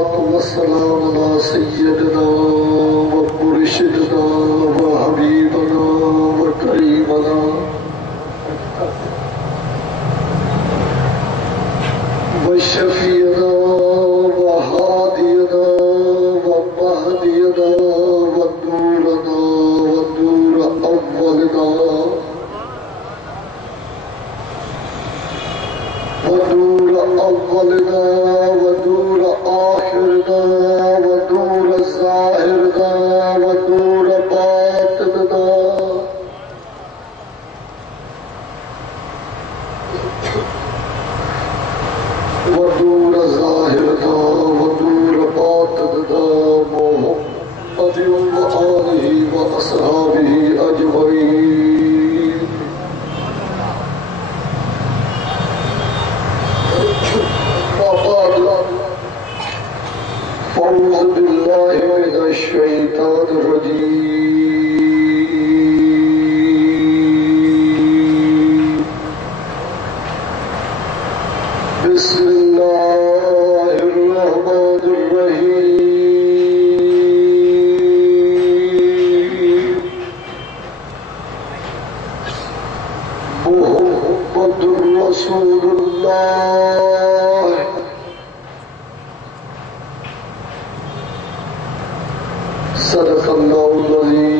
والسلام على سيدنا ومرشدنا وحبيبنا وكريمنا وشفينا وهادينا ومهدينا ونورنا ونور أولنا ونور أولنا ونور آخرنا ونور ظاهرنا ونور باطننا ونور ظاهرنا ونور باطننا محمد وآله وأصحابه أجمعين. أعوذ بالله من الشيطان الرجيم. بسم الله الرحمن الرحيم. محمد رسول الله صدق الله العظيم.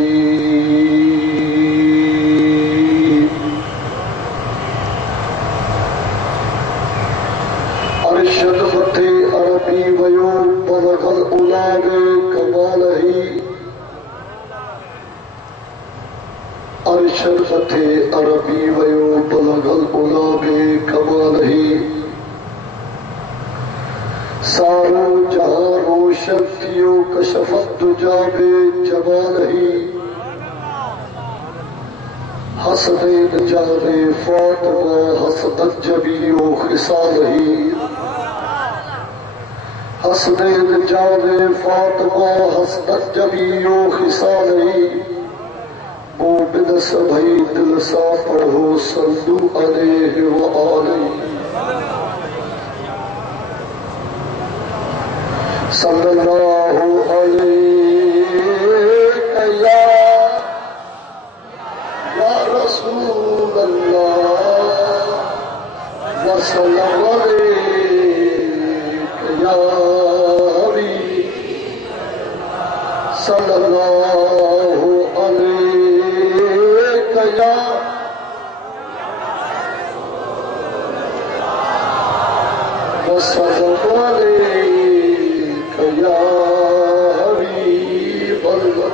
ارشد فتح عربی ویو بلغ العلا بکمالہ. ارشد فتح عربی ویو بلغ العلا بکمالہ. سارو جہاں روشن کیو کشفت دجا بے جمالہ. حسنین جان فاطمہ حسنت جمیع خصالہ. حسنین جان فاطمہ حسنت جمیع خصالہ. مومن سبھی دل سا پڑھو صلو علیہ وآلہ. صلی اللہ علیہ یا رسول اللہ وسلم علیک یا حبیب. صلی اللہ علیک یا وسلم علیک یا حبیب اللہ.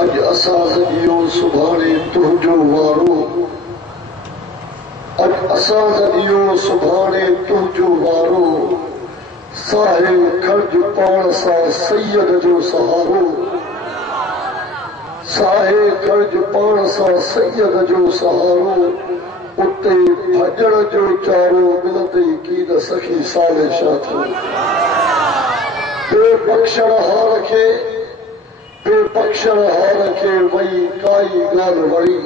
اج اساں زندیوں سبھانے تہجو وارو. اج اساں زندیوں سبھانے تہجو وارو. ساحل کھرج پان سا سید جو سہارو. ساحل کھرج پان سا سید جو سہارو. اتے بھجڑ جو چارو ملندے کی نہ سخی سالے شاتھو. بے بخشڑ ہا رکھے بے بخشڑ ہا رکھے وئی کائی گال وڑی.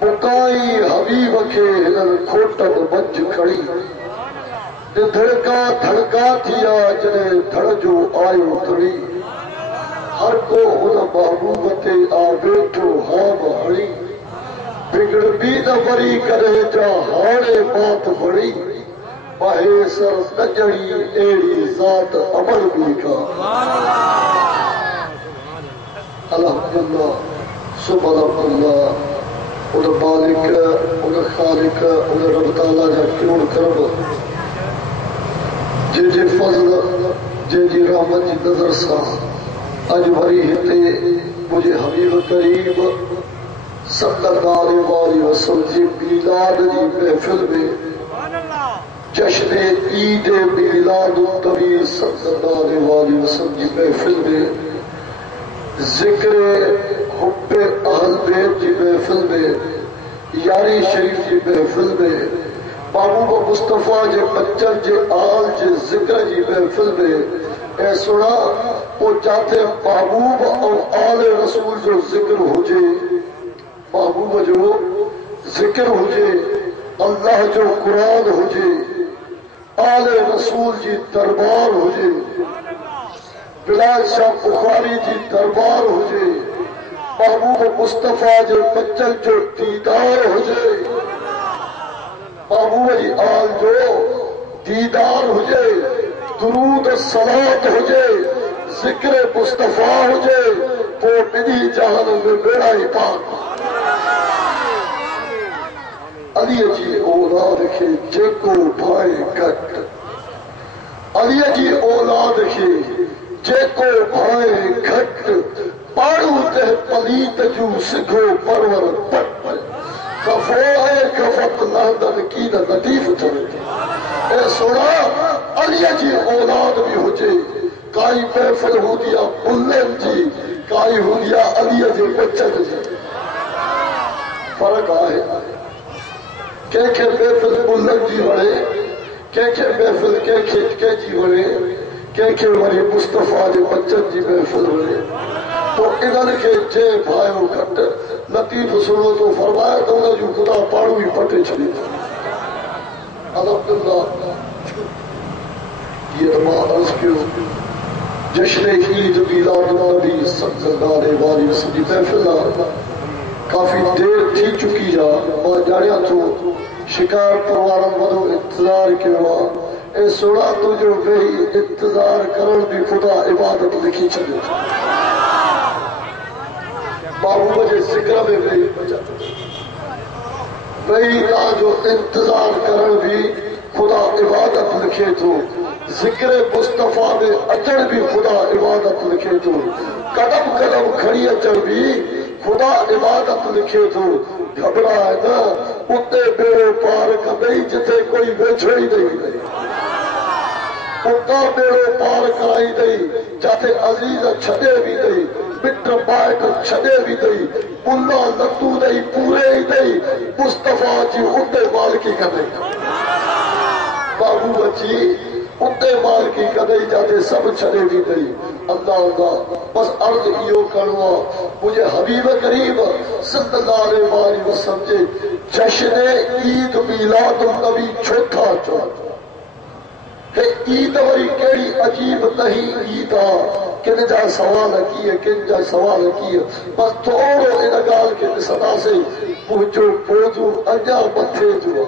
بکائی حبیب کے ہلن کھوٹن بج کھڑی. دھڑکا دھڑکا تھیا جنے دھڑ جو آیو دھڑی. ہر کو ہن محبوب تے آ بیٹھو ہاں بہڑی. بگڑ بھی نہ بری کرے جا ہاڑے بات بڑی. باہے سر نجڑی ایڑی ذات عمل بھی کا. الحمدللہ سبحان اللہ. ان مالک ان خالق ان رب تعالیٰ جا کیوں کرم جی فضل جی رحمت جی نظر سا اج بھری ہتے مجھے حبیب کریم صلی اللہ علیہ وسلم جی میلاد جی محفل میں جشن عید میلاد النبی صلی اللہ علیہ وسلم جی محفل میں ذکر حب اہل بیت جی محفل میں یاری شریف جی محفل میں محبوب مصطفیٰ جے بچن جے آل جے ذکر جی محفل میں اے سنا وہ چاہتے محبوب اور آل رسول جو ذکر ہو جے. محبوب جو ذکر ہو جے. اللہ جو قرآن ہو جے. آل رسول جی دربار ہوجے، بلال شاہ بخاری جی دربار ہوجے، محبوب مصطفیٰ جو بچن جو دیدار ہوجے، محبوب جی آل جو دیدار ہوجے، درود صلات ہوجے، ذکر مصطفیٰ ہوجے، وہ بدی جہان میں بیڑا ہی پاک۔ علی جی اولاد کے جیکو بھائے گھٹ، علی جی اولاد کے جیکو بھائے گھٹ، پاڑو تے پلیت جو سکھو پرور پٹ، کفو ہے کفت لہدن کی دا لطیف چلے۔ اے سوڑا علی جی اولاد بھی ہوجے، کائی محفل ہو دیا بلن جی، کائی ہو دیا علی جی بچن جی، فرق آئے۔ کیکھے محفل بلن جی وڑے، کیکھے محفل کے جی وڑے، کیکھے وڑے مصطفیٰ جی بچن جی محفل وڑے۔ تو انہوں کے جے بھائیوں گھٹ لطیف سنو تو فرمایا تو انہوں جو خدا پاڑو ہی پٹے چلی تھا۔ الحمدللہ یہ دماغ عرض کیوں جشن عید میلاد النبی صلی اللہ علیہ وآلہ وسلم محفل کافی دیر تھی چکی جا، اور جاڑیا تو شکار پروارن ودو انتظار کے ہوا، اے سوڑا تو جو وہی انتظار کرن بھی خدا عبادت لکھی چلے تھا۔ بابو مجھے ذکر میں وہی بچا وہی کا جو انتظار کرن بھی خدا عبادت لکھے تو، ذکر مصطفیٰ میں اچڑ بھی خدا عبادت لکھے تو، قدم قدم کھڑی اچڑ بھی خدا عبادت لکھے تو، گھبرا ہے نا اتے بیڑے پار کبھی جتے کوئی ویچھو ہی نہیں گئی، اتا بیڑے پار کرائی نہیں جاتے عزیز چھڑے بھی نہیں، مٹر بائٹ چھڑے بھی نہیں، اللہ لتو نہیں پورے ہی نہیں، مصطفیٰ جی اتے مال کی کدے بابو بچی اتے مال کی کدے جاتے سب چھڑے بھی نہیں۔ اللہ اللہ بس عرض یہ کروا مجھے حبیب کریم صلی اللہ علیہ وآلہ وسلم کے جشن عید میلاد النبی چوتھا چوتھا کہ عید وری کیڑی عجیب نہیں عیدہ، کن جا سوال کیے کن جا سوال کیے، بس تھوڑو ان گال کے صدا سے پوچھو پوچھو انجا متھے جو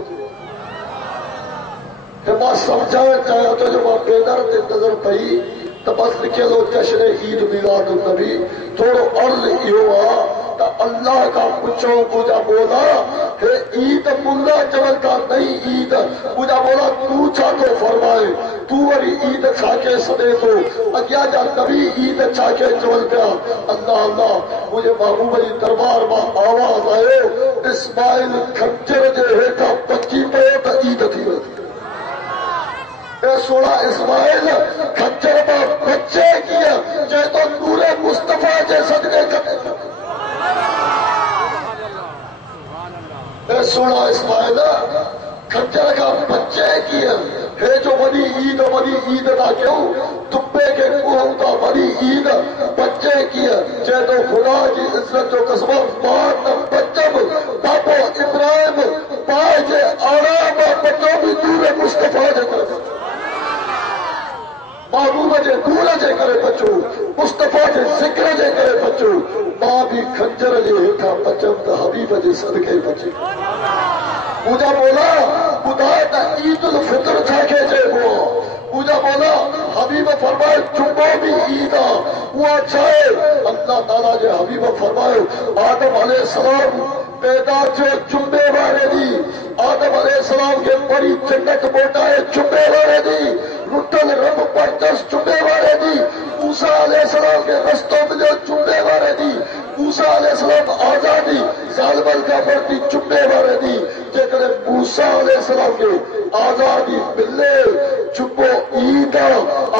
کہ میں سمجھانا چاہیا تو جو میں بیدر تے نظر پئی تو بس لکھے لو جشن عید میلاد النبی تھوڑو عرض یہ ہوا تو اللہ کا پوچھو مجھا بولا کہ عید ملا چول کا نہیں عید، مجھا بولا تو چھا تو فرمائے تو وری عید چھا کے سدے تو اگیا جا نبی عید چھا کے چول پیا۔ اللہ اللہ مجھے محبوب جی دربار میں آواز آئے اسماعیل کھنجر جے ہیٹھا بچی پہ تو عید تھی ویسی، اے سوڑا اسماعیل کھنجر میں بچے کیا جے تو نور مصطفیٰ جے صدقے کرے، اے سوڑا اسماعیل کھنجر کا بچے کیا ہے جو بڑی عید نہ کیوں تبے کے کوہوں کا بڑی عید بچے کیا جے تو خدا جی عزت جو قسم بات بچم بابو ابراہیم پائے جے آرام بچوں بھی دور مصطفیٰ جے کرے، محبوب جے دور جے کرے بچو، مصطفیٰ جے ذکر جے کرے بچو، ماں بھی کھنجر جے ہیٹھا بچم تو حبیب جے صدقے بچے۔ مجھا بولا خدا تا عید الفطر تھا کے جے ہوا، مجھا بولا حبیب فرمائے چمبو بھی عیدہ وہ چاہے اللہ تعالیٰ جے حبیب فرمائے آدم علیہ السلام پیدا جو چمبے والے دی، آدم علیہ السلام کے بڑی جنت موٹائے چمبے والے دی، رٹل رب پرچس چمبے والے دی، موسیٰ علیہ السلام کے رستوں میں جو چمبے والے دی، موسیٰ علیہ السلام آزادی ظالمل کا بڑھتی چمبے والے دی، جیکر موسیٰ علیہ السلام کے آزادی ملے چمبو عیدہ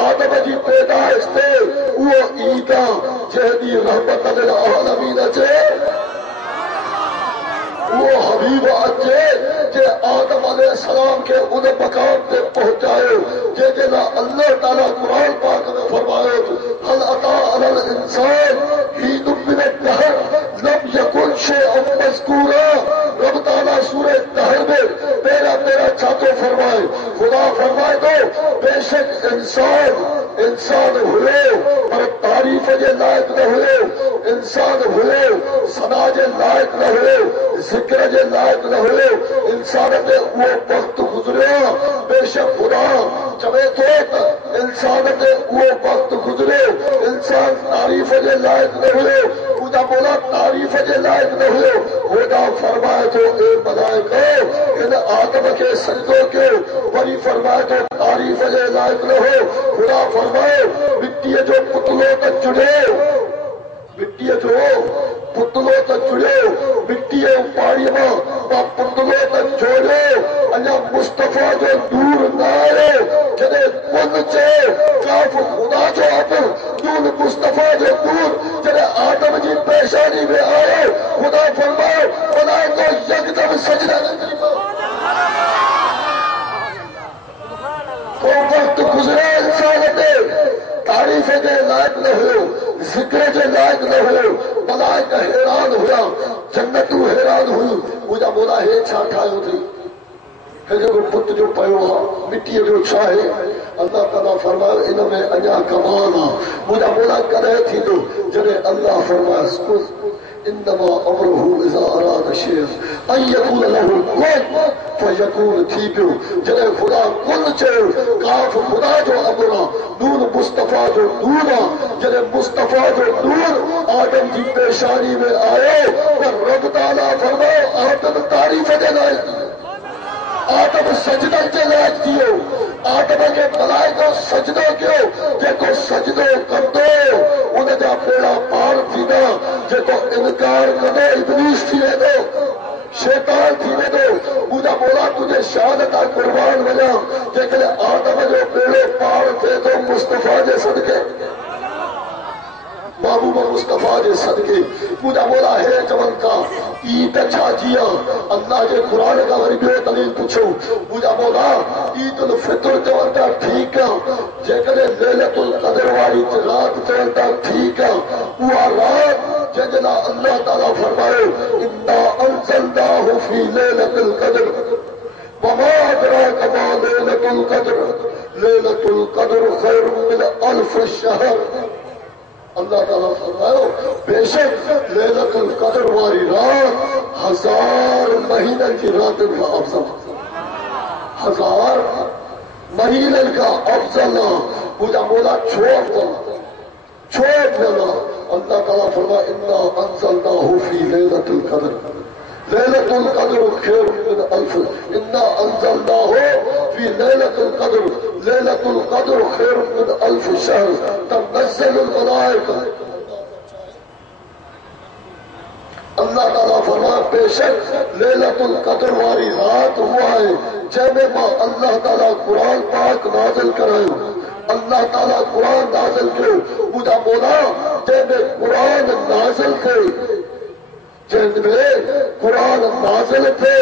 آدم جی پیدائش تے وہ عیدہ جہدی رحمت للعالمین اچے وہ حبیب اچے جے آدم علیہ السلام کے ان مقام پہ پہنچائے جے جنا اللہ تعالیٰ قرآن پاک میں فرمائے حل عطا علی الانسان حین من الدہر لم یکن شیئا مذکورا، رب تعالیٰ سورہ دہر میں میرا چھاتو فرمائے خدا فرمائے تو بے شک انسان ہوئے پر تعریف کے لائق نہ ہوئے، انسان ہوئے سنا کے لائق نہ ہوئے، ذکر کے لائق نہ ہوئے، انسان دے وہ وقت گزریا بے شک خدا چوے تو انسان دے وہ وقت گزرے انسان تعریف کے لائق نہ ہوئے، خدا بولا تعریف کے لائق نہ ہوئے، خدا فرمائے تو اے ملائکہ ان آدم کے سجدوں کے وہی فرمائے تو تعریف کے لائق نہ ہو، خدا فرمائے مٹی جو پتلوں تک جڑے، مٹی جو پتلوں تک جڑے، مٹی پاڑی میں پتلوں تک جوڑے، اجا مصطفیٰ جو دور نہ آئے جنہیں کن چے کاف خدا جو اپر دور مصطفیٰ جو دور جنہیں آدم جی پیشانی میں آئے، خدا فرمائے بنائے تو یکدم سجدہ نہیں تو وقت گزرے انسان دے تعریف کے لائق نہ ہو، ذکر کے لائق نہ ہو، ملائکہ حیران ہوا، جنت حیران ہوئی، مجھا بولا ہے چھا ٹھائیو تھی ہے جو پت جو پیو مٹی جو چاہے، اللہ تعالیٰ فرمایا ان میں اجا کمانا، مجھا بولا کرے تھی تو جنہیں اللہ فرمایا انما امره اذا اراد شيئا ان يقول له كن فيكون تھی پیو، جنہیں خدا کن چاہے کاف خدا جو امرا نور مصطفیٰ جو نورا، جنہیں مصطفیٰ جو نور آدم کی پیشانی میں آئے اور رب تعالیٰ فرمائے آدم تعریف دے لائق، آدم سجدہ کے لائق دیو، آدم کے ملائکہ سجدہ کیوں جیکو سجدہ کر دو انہیں جا پیڑا پار تھی نا، جیکو انکار کر دو ابلیس تھی دو شیطان تھی دو، مجھا بولا تجھے شہادتہ قربان بنا جیکے آدم جو پیڑے پار تھے تو مصطفیٰ جے صدقے محبوب مصطفیٰ جے صدقے، مجھا بولا ہے جمن کا عید اچھا جیا اللہ کے قرآن کا غریب دلیل پوچھو، مجھا بولا عید الفطر چلتا ٹھیک ہے جیکنے لیلت القدر والی رات چلتا ٹھیک ہے، وہ رات ججنا اللہ تعالیٰ فرمائے انا انزلناہ فی لیلت القدر وما ادراک ما لیلت القدر لیلت القدر خیر من الف الشہر، اللہ تعالیٰ فرمائے بے شک لیلت القدر والی رات 1000 مہینے کی رات کا افضل، 1000 مہینے کا افضل، مجھا بولا چھوڑ دینا، اللہ تعالیٰ فرمائے انا انزلناہ فی لیلت القدر لیلت القدر خیر من الف، انا انزلناہ فی لیلت القدر لیلت القدر خیر من الف شہر تنزل الملائکہ، اللہ تعالیٰ فرمائے بے شک لیلت القدر والی رات ہوا ہے جب میں اللہ تعالیٰ قرآن پاک نازل کرائے، اللہ تعالیٰ قرآن نازل کرے، مجھا بولا جب میں قرآن نازل تھے جن میں قرآن نازل تھے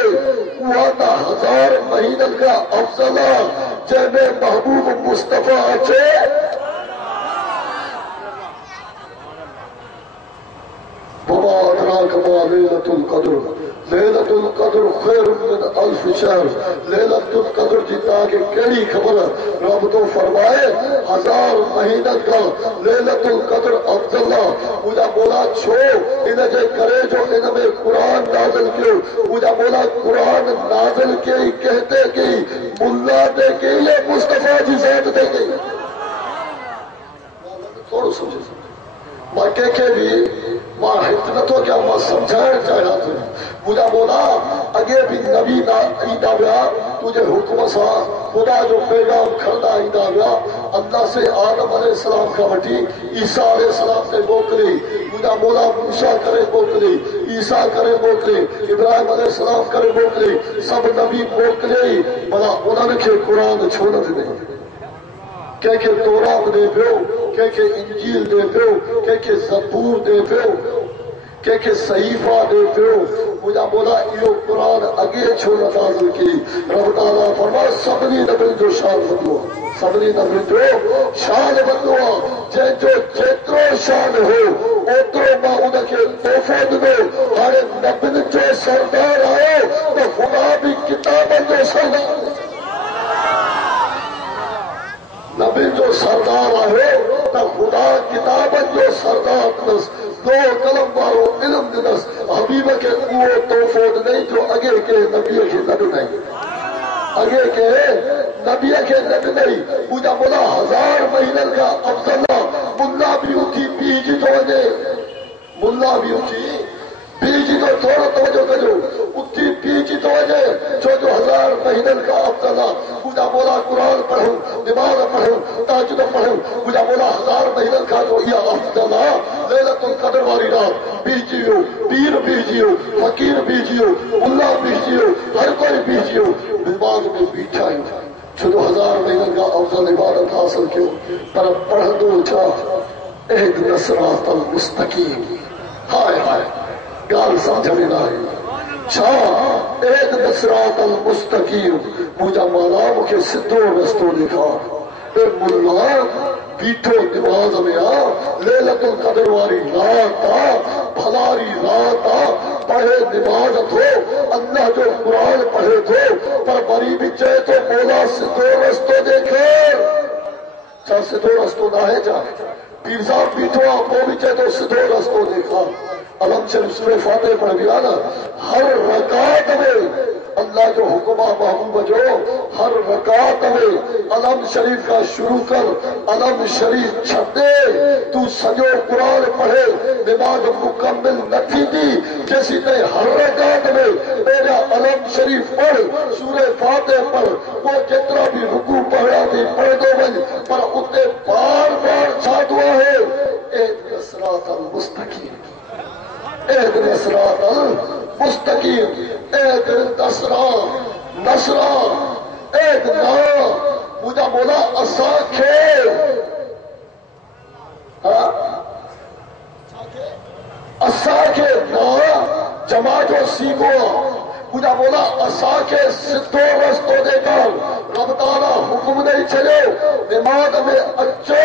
وہ تھا 1000 مہینے کا افضل، جن میں محبوب مصطفیٰ اچھے وما ادراک ما لیلت القدر لیلت القدر خیر من الف شہر، لیلت القدر جیتا کہ کیڑی خبر رب تو فرمائے 1000 مہینہ کا لیلت القدر افضل، مجھا بولا چھو انہیں جے کرے جو ان میں قرآن نازل کیوں، مجھا بولا قرآن نازل کے ہی کہتے کہ ملا دے کے یہ مصطفیٰ جی ذات دے گئی، تھوڑا سمجھے ماں کے بھی ماں حکمتوں کیا ماں سمجھائیں چاہیا تھے، مجھا بولا اگے بھی نبی ایدہ بیا تجھے حکم سا خدا جو پیغام کھڑا ایدہ بیا اللہ سے آدم علیہ السلام کا بٹی عیسیٰ علیہ السلام سے موکلی، مجھا بولا موسیٰ کرے موکلی، عیسیٰ کرے موکلی، ابراہیم علیہ السلام کرے موکلی، سب نبی موکلی، بلا انہوں نے کہ قرآن چھوڑت نہیں، کہ تورات دے پیو، کہ انجیل دے پیو، کہ زبور دے پیو، کہ صحیفہ دے پیو، مجھا بولا یہ قرآن اگے چھوڑا نازل کی، رب تعالیٰ فرمائے سبنی نبی جو شان بدلو، سبنی نبی جو شان بدلو، جو جترو شان ہو اترو ماں انہیں کے توفہ دو، ہر نبی جو سردار آئے تو خدا بھی کتاب جو سردار سردار آئے تو خدا کتابت جو سردار دنس دو قلم وارو علم دنس حبیب کے قوة توفود نہیں جو اگے کے نبی کے نبی نہیں اگے کے نبی کے نبی نہیں مجھا بولا 1000 مہینہ کا افضلہ ملا بھی اٹھی بیجی تو وجہ ملا بھی اٹھی بیجی تو تھوڑا توجہ کرو اٹھی بیجی تو وجہ جو 1000 مہینہ کا افضلہ مجھا بولا قرآن پڑھو نماز پڑھو تہجد پڑھو مجھا بولا 1000 مہینہ کا جو یہ افضلہ لیلۃ القدر والی رات بیجیو پیر بیجیو فقیر بیجیو ملا بیجیو ہر کوئی بیجیو دماغ میں بیٹھا ہی چھو 1000 مہینہ کا افضل عبادت حاصل کیوں پر پڑھ دو چھا اہدنا الصراط المستقیم ہائے ہائے گال سمجھ میں نہ آئی چھا اہدنا الصراط المستقیم مجھا مولا مکھے سدھو رستو دکھا اے ملا بیٹھو نماز میں آ لیلۃ القدر والی رات آ بھلاری رات آ پڑھے نماز تھو اللہ جو قرآن پڑھے تھو پر بری بچے تو مولا سدھو رستو دیکھے چاہ سدھو رستو نہ ہے جا پیر صاحب بیٹھو آپ وہ بچے تو سدھو رستو دیکھا علم شریف سورہ فاتح پڑھ گیا نا ہر رکعت میں اللہ جو حکمہ محبوب جو ہر رکعت میں علم شریف کا شروع کر علم شریف چھڑ دے تو سجو قرآن پڑھے نماز مکمل نہ تھی دی جیسی نے ہر رکعت میں میرا علم شریف پڑھ سورہ فاتح پڑھ وہ جتنا بھی رکوع پڑھا تھی پڑھ دو بھائی پر اتنے بار بار چھا دعا ہے اہدنا الصراط المستقیم اہدنا الصراط المستقیم اہدنا نصرا اہدنا مجھا بولا اساکھے اساکھے نا جمع جو سیکھو مجھا بولا اساکھے سدھو رستو دے کر رب تعالیٰ حکم نہیں چلے نماز میں اچھو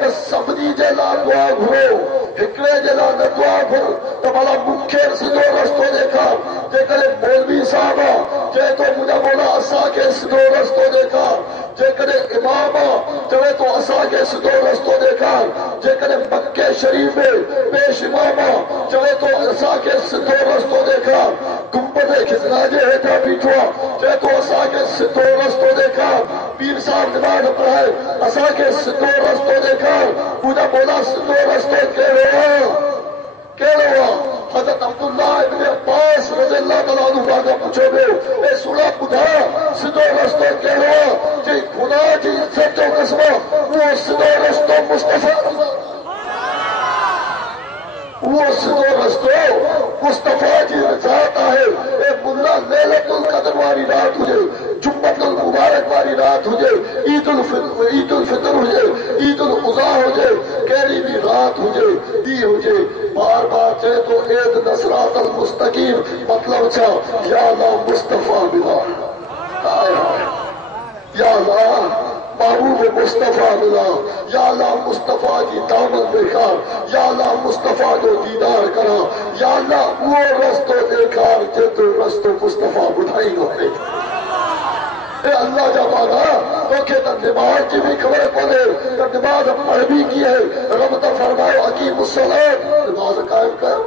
کہ سبنی جلا دعا گھرو ہکڑے جلا نہ دعا گھر تو بلا مکھیر سدھو رستو دیکھا جے کرے مولوی صاحبہ جے تو مجھا بولا اساکھے سدھو رستو دیکھا جے کرے امامہ چلے تو اساکھے سدھو رستو دیکھا جے کرے مکہ شریف میں پیش امامہ چلے تو اساکھے سدھو رستو دیکھا گنبد خزناجے ہیٹھا بیٹھوا چلے تو اساکھے سدھو رستو دیکھا پیر صاحب نماز پڑھائے اساکھے سدھو رستو دیکھا مجھا بولا سدھو رستو کہڑو حضرت عبداللہ ابن عباس رضی اللہ تعالیٰ عنہ کا پوچھو گے اے سنا بدھا سدھو رستو کہڑو جی خدا جی سچو قسمہ وہ سدھو رستو مصطفیٰ وہ سدھو رستو مصطفیٰ جی ذات ہے اے ملا لیلۃ القدر والی رات ہوجے جمعۃ المبارک والی رات ہوجے عید الفطر ہوجے عید الاضحیٰ ہوجے کیڑی بھی رات ہوجے دی ہوجے بار بار چاہے تو اہدنا الصراط المستقیم مطلب چھا یا اللہ مصطفیٰ ملا یا اللہ محبوب مصطفیٰ ملا یا اللہ مصطفیٰ کی دامن دیکھا یا اللہ مصطفیٰ جو دیدار کرا یا اللہ وہ رستو دیکھا جت رستو مصطفیٰ بڑھائی ہوئے اے اللہ جا پانا تو کہ نماز کی بھی خبر پڑے نماز پڑھ بھی کی ہے رب تو فرماؤ اقیم الصلاۃ نماز قائم کر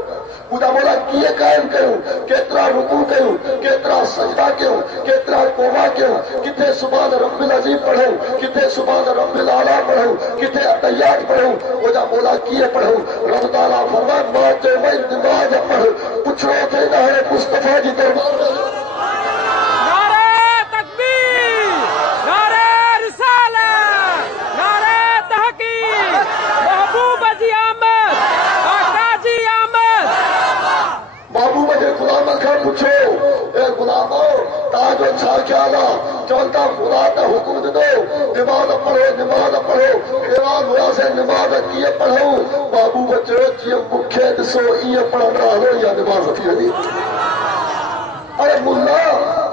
مجھا بولا کیے قائم کروں کتنا رکوع کروں کتنا سجدہ کروں کتنا توبہ کروں کتنے سبحان رب العظیم پڑھوں کتنے سبحان رب الاعلیٰ پڑھوں کتنے اتحیات پڑھوں مجھا بولا کیے پڑھوں رب تعالیٰ فرمائے ماں جو میں نماز پڑھ پوچھو تھے نہ ہے مصطفیٰ جی دربار پوچھو اے غلامو تاجو چھا خیالا چونتا خدا کا حکم دے دو نماز پڑھو ایوان ہوا سے نماز کیے پڑھو بابو بچو چیئے مکھے دسو یہ پڑھنا ہو یا نماز تھی ہدی ارے ملا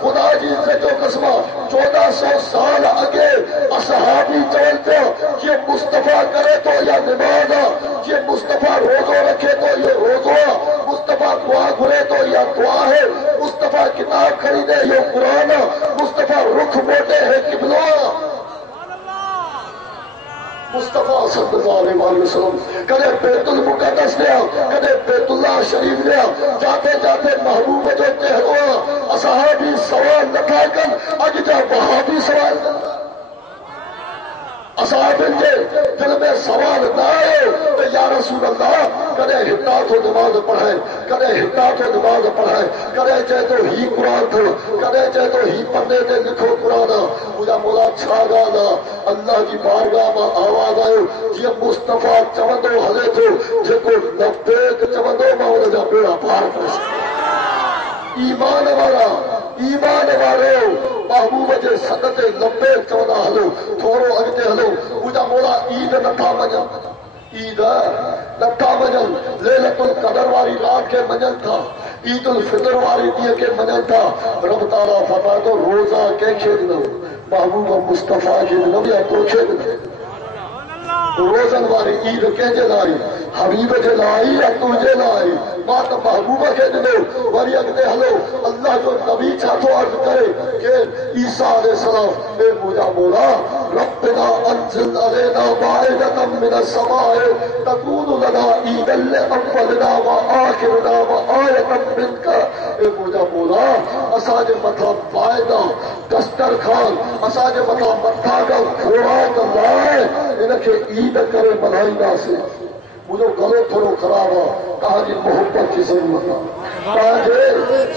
خدا جی سے جو قسمہ 1400 سال آگے اصحابی چلتے یہ مصطفیٰ کرے تو یا نماز یہ مصطفیٰ روزہ رکھے تو یہ روزہ مصطفیٰ دعا گھرے تو یا دعا ہے مصطفیٰ کتاب خریدے یہ قرآن مصطفیٰ رخ موٹے ہے قبلہ مصطفیٰ صلی اللہ علیہ وسلم کدے بیت المقدس لیا کدے بیت اللہ شریف لیا جاتے جاتے محبوب جو چہروا اصحابی سوال نہ کن اج جا وہابی سوال اصحاب کے دل میں سوال نہ آئے تو یا رسول اللہ کدے ہٹا تو نماز پڑھائے کدے ہٹا تو نماز پڑھائے کدے چاہے تو ہی قرآن تھو کدے چاہے تو ہی پڑھنے دے لکھو قرآن مجھا مولا چھا گانا اللہ کی بارگاہ میں آواز آئے جی مصطفیٰ چوندو ہلے تھو جے کو لبیک چوندو میں انہیں جا بیڑا پار کرے ایمان والو محبوب جے سنت لبیک چوندا ہلو تھوڑو اگتے ہلو مجھا مولا عید نتھا منجن عید نتھا منجن لیلت القدر والی رات کے منجن تھا عید الفطر والی دیئے کے منجن تھا رب تعالیٰ فرمائے تو روزہ کے کھیل نو محبوب مصطفیٰ کے نبی کو کھیل نو روزن والی عید کہنجے لائی حبیب جے لائی یا تجھے لائی بات محبوب کے دلو وری اگتے ہلو اللہ جو نبی چھاتو عرض کرے کہ عیسیٰ علیہ السلام اے مجھا مولا ربنا انزل علینا مائدتا من السماء تکون لنا عیدا لأولنا و آخرنا و آیتا منکا اے مجھا مولا اساج مطا مائدہ دسترخوان اساج مطا مطا کا خوراک لائے انکے عید کرے ملائی ناسے مجھے گلو تھوڑو خراب ہے کہا جی محبت کی ضرورت ہے کہا جی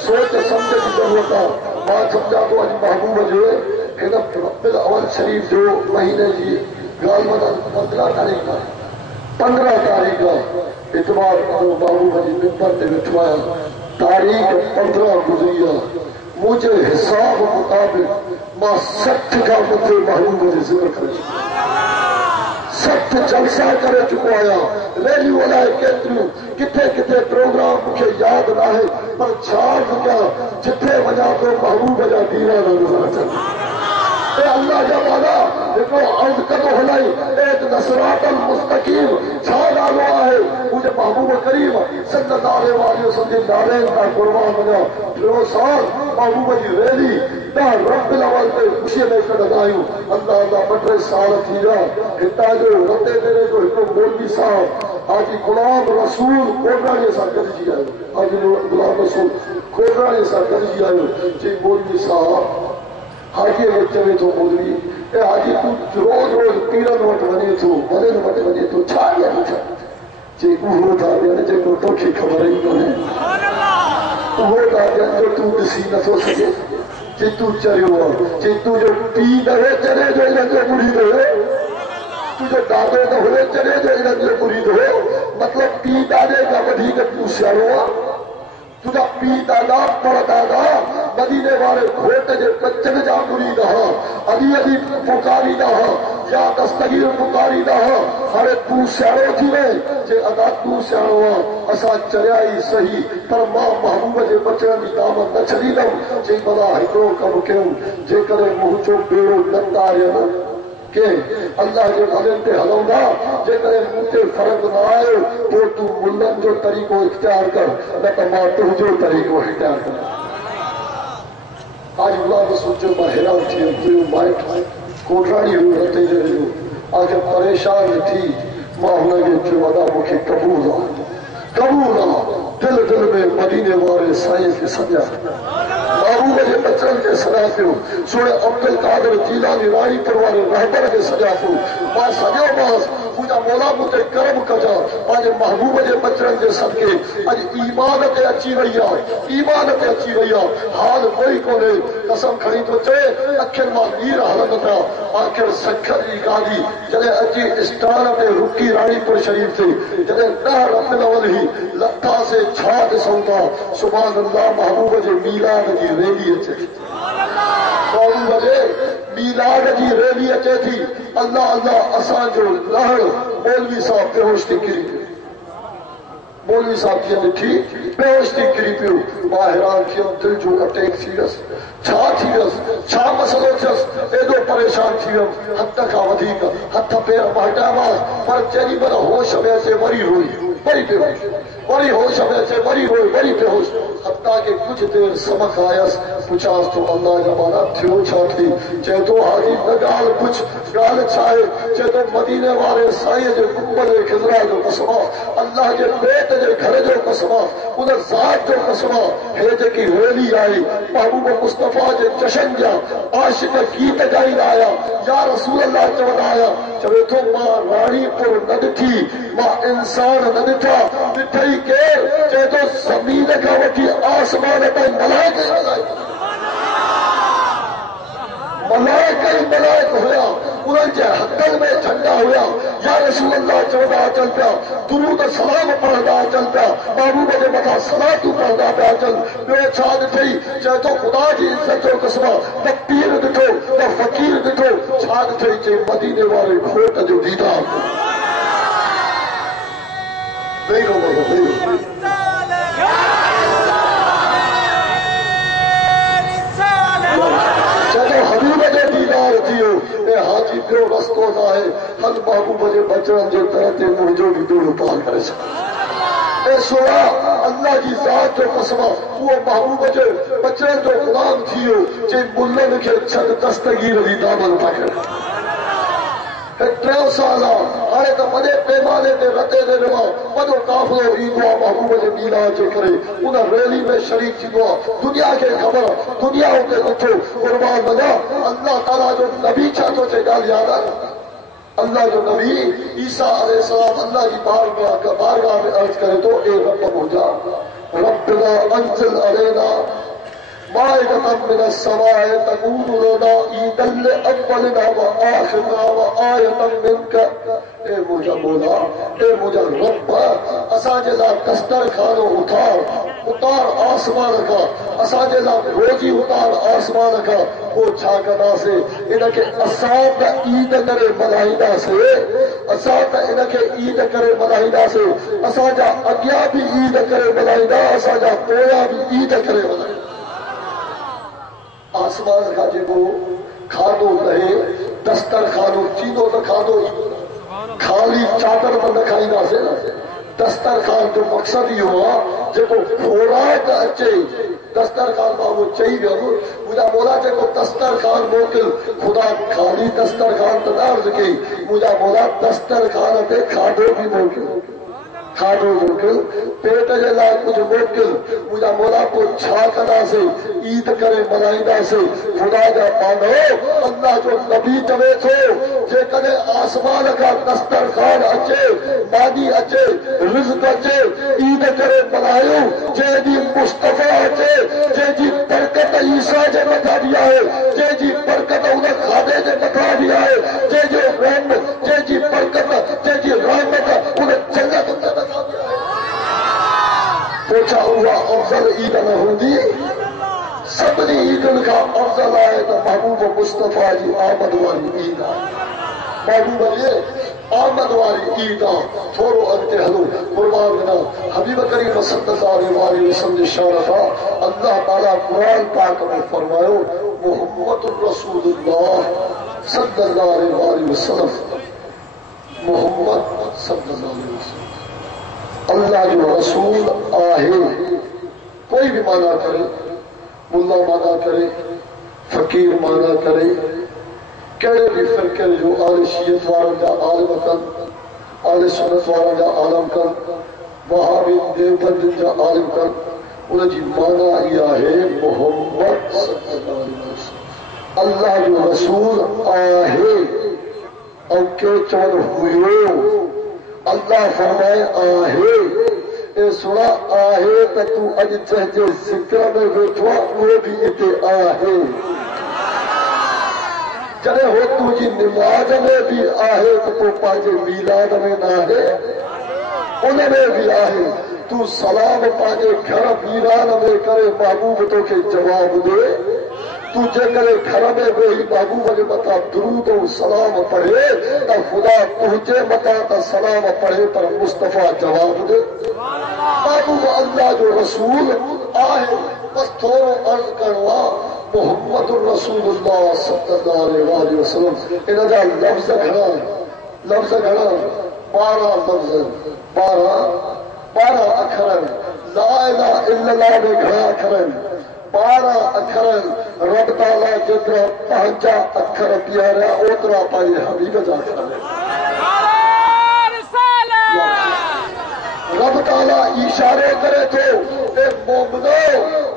سوچ سمجھے کی ضرورت ہے بات سمجھا تو آج محبوب جو ہے کہ رب الاول شریف جو مہینے جی غالباً 15 تاریخ کا اتوار کو محبوب جی ممبر تے بٹھوایا تاریخ 15 گزری مجھے حساب مطابق ماں 60 کا مجھے محبوب جی ذکر کرے 60 جلسہ کرے چکو آیا ریلی والا کیتریوں کتنے کتنے پروگرام مجھے یاد نہ ہے پر چھاڑ دیا جتنے وجہ تو محبوب جا دینا نہ گزارا چاہتا اے اللہ جا بالا دیکھو عرض کتو ہلائی ایک نصرات المستقیم چھاڑ آلو آئے مجھے محبوب کریم صلی اللہ علیہ وسلم نارین کا قربان بنا جو سال محبوب جی ریلی نہ رب الاول پہ خوشی میں کر لگائیوں اللہ بٹرے سال تھی جا ہتا جو رتے میرے جو ہتو مولوی صاحب آجی غلام رسول کوٹرانی سا کر جی آئے آجی غلام رسول کوٹرانی سا کر جی آئے جی مولوی صاحب حاجی بچے میں تو مولوی اے حاجی تو روز پیرن وٹ بنے تو بنے نہ بنے بنے تو چھا گیا نہیں چھا جی وہ تھا دینے جے کو تو کی خبر ہی تو ہے وہ تھا دینے جو تو دسی نہ سو سکے جی تو چرے ہوا جی تو جو پی دے چرے جو لگے بڑھی دے تو جو دادے نہ ہوئے چرے جو لگے بڑھی دے مطلب پی دادے کا بڑھی کا تو سیاروا تجھا پی دادا پڑ دادا مدینے والے کھوٹے جے بچن جا بری رہا علی علی پکاری رہا یا دستگیر پکاری رہا ہرے تو سیارو تھی میں جے ادا تو سیارو اسا چریائی صحیح پر ماں محبوب جے بچن دی دامن نہ چھڑی لوں جے بلا ہکڑو کم کیوں جے کرے مہچو بیڑو نتا یا کہ اللہ جو غلط تے ہلوں گا جے کرے مجھے فرق نہ آئے تو ملن جو طریقوں اختیار کر نہ تمام تو جو طریقوں اختیار کر آج اللہ رسول جو باہرہ تھی اپنی مائٹ کوٹرانی ہوئی رہتے جے جو آج پریشان تھی ماہنہ کے جو ادا مکھی قبول دل میں مدینے والے سائیں کے سجا محبوب جے بچن کے سجا پیو سوڑے عبدالقادر جیلانی رائی پروارے رہبر کے سجا پیو ماں سجو باس مجھا مولا مجھے کرم کجا آج محبوب جے بچن کے صدقے آج ایمان تے اچھی رہیا حال کوئی کونے قسم کھڑی تو چے اکھر ماں نیر حلنتا آخر سکھر جی گاڑی جلے اچھی اسٹار میں رکی رائی پر شریف تھے جلے نہ رب الاول ہی لتا سے چھا دسوں تا سبحان اللہ محبوب جے میلاد جی ریلی اچھے محبوب جے میلاد جی ریلی اچھے تھی اللہ اسان جو لہر مولوی صاحب پیوشتی کری مولوی صاحب کی لکھی پیوشتی کری پیو باہران کی دل جو اٹیک سیرس چھا مسئلو چس ایدو پریشان تھیرم حتی کا ودھی کا حتی پیر بہٹا باز پر چری بنا ہوش میں سے وری روئی بڑی پیوشتی وری ہوش میں اچے وری روئے وری بے ہوش حتیٰ کہ کچھ دیر سمکھ آیس پچاس تو اللہ جمانا تھیو چھا تھی چاہے تو حاجی نگال کچھ گال چھائے چاہے تو مدینے والے سائے جو گنبد خضرا جو قسمہ اللہ کے بیت جو گھر جو قسمہ ادھر ذات جو قسمہ ہے جو کی ویلی آئی محبوب مصطفیٰ جو جشن جا عاشق گیت گائن آیا یا رسول اللہ چون آیا چوے تو ماں رانی پر ندٹھی ماں انسان ندٹھا ڈٹھئی کے چاہے تو زمین کا وٹی آسمان پر ملائکہ ملائک ہویا انہوں کے حقل میں جھنڈا ہویا یا رسول اللہ چودہ چل پیا درود سلام پڑھدا چل پیا محبوب کے متا صلاۃ پڑھدا پیا چل بے چھاد تھی چاہے تو خدا کی عزت جو قسمہ نہ پیر ڈٹھو نہ فقیر ڈٹھو چھاد تھی چاہے مدینے والے کھوٹ جو دیدار نہیں رو نہیں چلو حبیب جو دیدار تھیو اے حاجی پیو رستو ظاہر حل محبوب جو بچرن جو طرح موجو بھی دور پال کرے سکتا اے سوا اللہ کی ذات جو قسمہ وہ محبوب جو بچرن جو غلام تھیو چاہے ملن کے چھت دستگیر بھی دامن پکڑ ٹریو سالا آئے تو مدے پیمانے تے رتے دے روا مدو کافلو ایدوا محبوب جے میلا چے کرے انہا ریلی میں شریک تھی دعا دنیا کے خبر دنیا ہوتے اٹھو قربان بنا اللہ تعالیٰ جو نبی چاہتو چے گال یاد آئے اللہ جو نبی عیسیٰ علیہ السلام اللہ کی بارگاہ میں عرض کرے تو اے رب مجھا ربنا انزل علینا مائدة من السماء تكون لنا عيدا لأولنا وآخرنا وآية منك اے مجھا مولا اے مجھا رب اساجے لا دستر خانو اتار آسمان کا اساجے لا روزی اتار آسمان کا وہ چھاکنا سے انکے اسات عید کرے ملائدہ سے اسات انکے عید کرے ملائدہ سے اساجا اگیا بھی عید کرے ملائدہ اساجا پویا بھی عید کرے ملائدہ آسمان کا جو کھادو رہے دستر خانو چیدو تو کھادو خالی چادر پر نہ کھائی نہ سے دستر خان جو مقصد ہی ہوا جو خوراک اچے دستر خان با وہ چاہی گیا مجھا مولا جو دستر خان موکل خدا خالی دستر خان تدار سکی مجھا مولا دستر خان تے کھادو بھی موکل کھادو موکل پیٹ جے لائے کچھ موکل مجھا مولا کو چھا کنا سے عید کرے ملائدہ سے خدا جا پانو اللہ جو نبی چوے تھو جے کدے آسمان کا دستر خان اچے مانی اچے رزق اچے عید کرے ملائیو جے جی مصطفیٰ اچے جے جی برکت عیسیٰ جے مٹھا دیا ہے جے جی برکت انہیں کھادے جے مٹھا دیا ہے جے جی رحمت جے جی برکت جے جی رحمت انہیں جنت مٹھا دیا ہے پوچھا ہوا افضل عید نہ ہوگی سبنی عیدن کا افضل آئے تو محبوب مصطفیٰ جی آمد والی عید آئے محبوب یہ آمد والی عید آئے تھوڑو اگتے حضور قربان بنا حبیب کریم صلی اللہ علیہ وسلم شارفہ اللہ تعالیٰ قرآن پاک میں فرمائے محمد الرسول اللہ صلی اللہ علیہ وسلم محمد صلی اللہ علیہ وسلم اللہ جو رسول آہے کوئی بھی مانا کرے ملا مانا کرے فقیر مانا کرے کہڑے بھی فرقے جو آل شیعت وارن جا عالم کن آل سنت وارن جا عالم کن وہابی دیوبند جا عالم کن انہیں جی مانا یہ ہے محمد صلی اللہ علیہ وسلم اللہ جو رسول آہے اور کے چون ہوئے اللہ فرمائے آہے اے سنا آہے تا تو اج چہجے ذکر میں بیٹھوا وہ بھی اتے آہے جنہیں ہو تو جی نماز میں بھی آہے تو پاجے میلاد میں نہ ہے انہیں میں بھی آہے تو سلام پاجے گھر ویران میں کرے محبوب تو کے جواب دے تو جے کرے گھر میں وہی محبوب کے متا درود و سلام پڑھے تا خدا تجھے متا تا سلام پڑھے پر مصطفیٰ جواب دے محبوب اللہ جو رسول آئے بس تھوڑو عرض کروا محمد الرسول اللہ صلی اللہ علیہ وسلم انہا جا لفظ گھڑا 12 لفظ 12 12 اکھر لا الہ الا اللہ میں گھڑا اکھر 12 اکھر رب تعالیٰ جتنا 5 اکھر پیارا اتنا پائی حبیب جا کر رب تعالیٰ اشارے کرے تو اے مومنو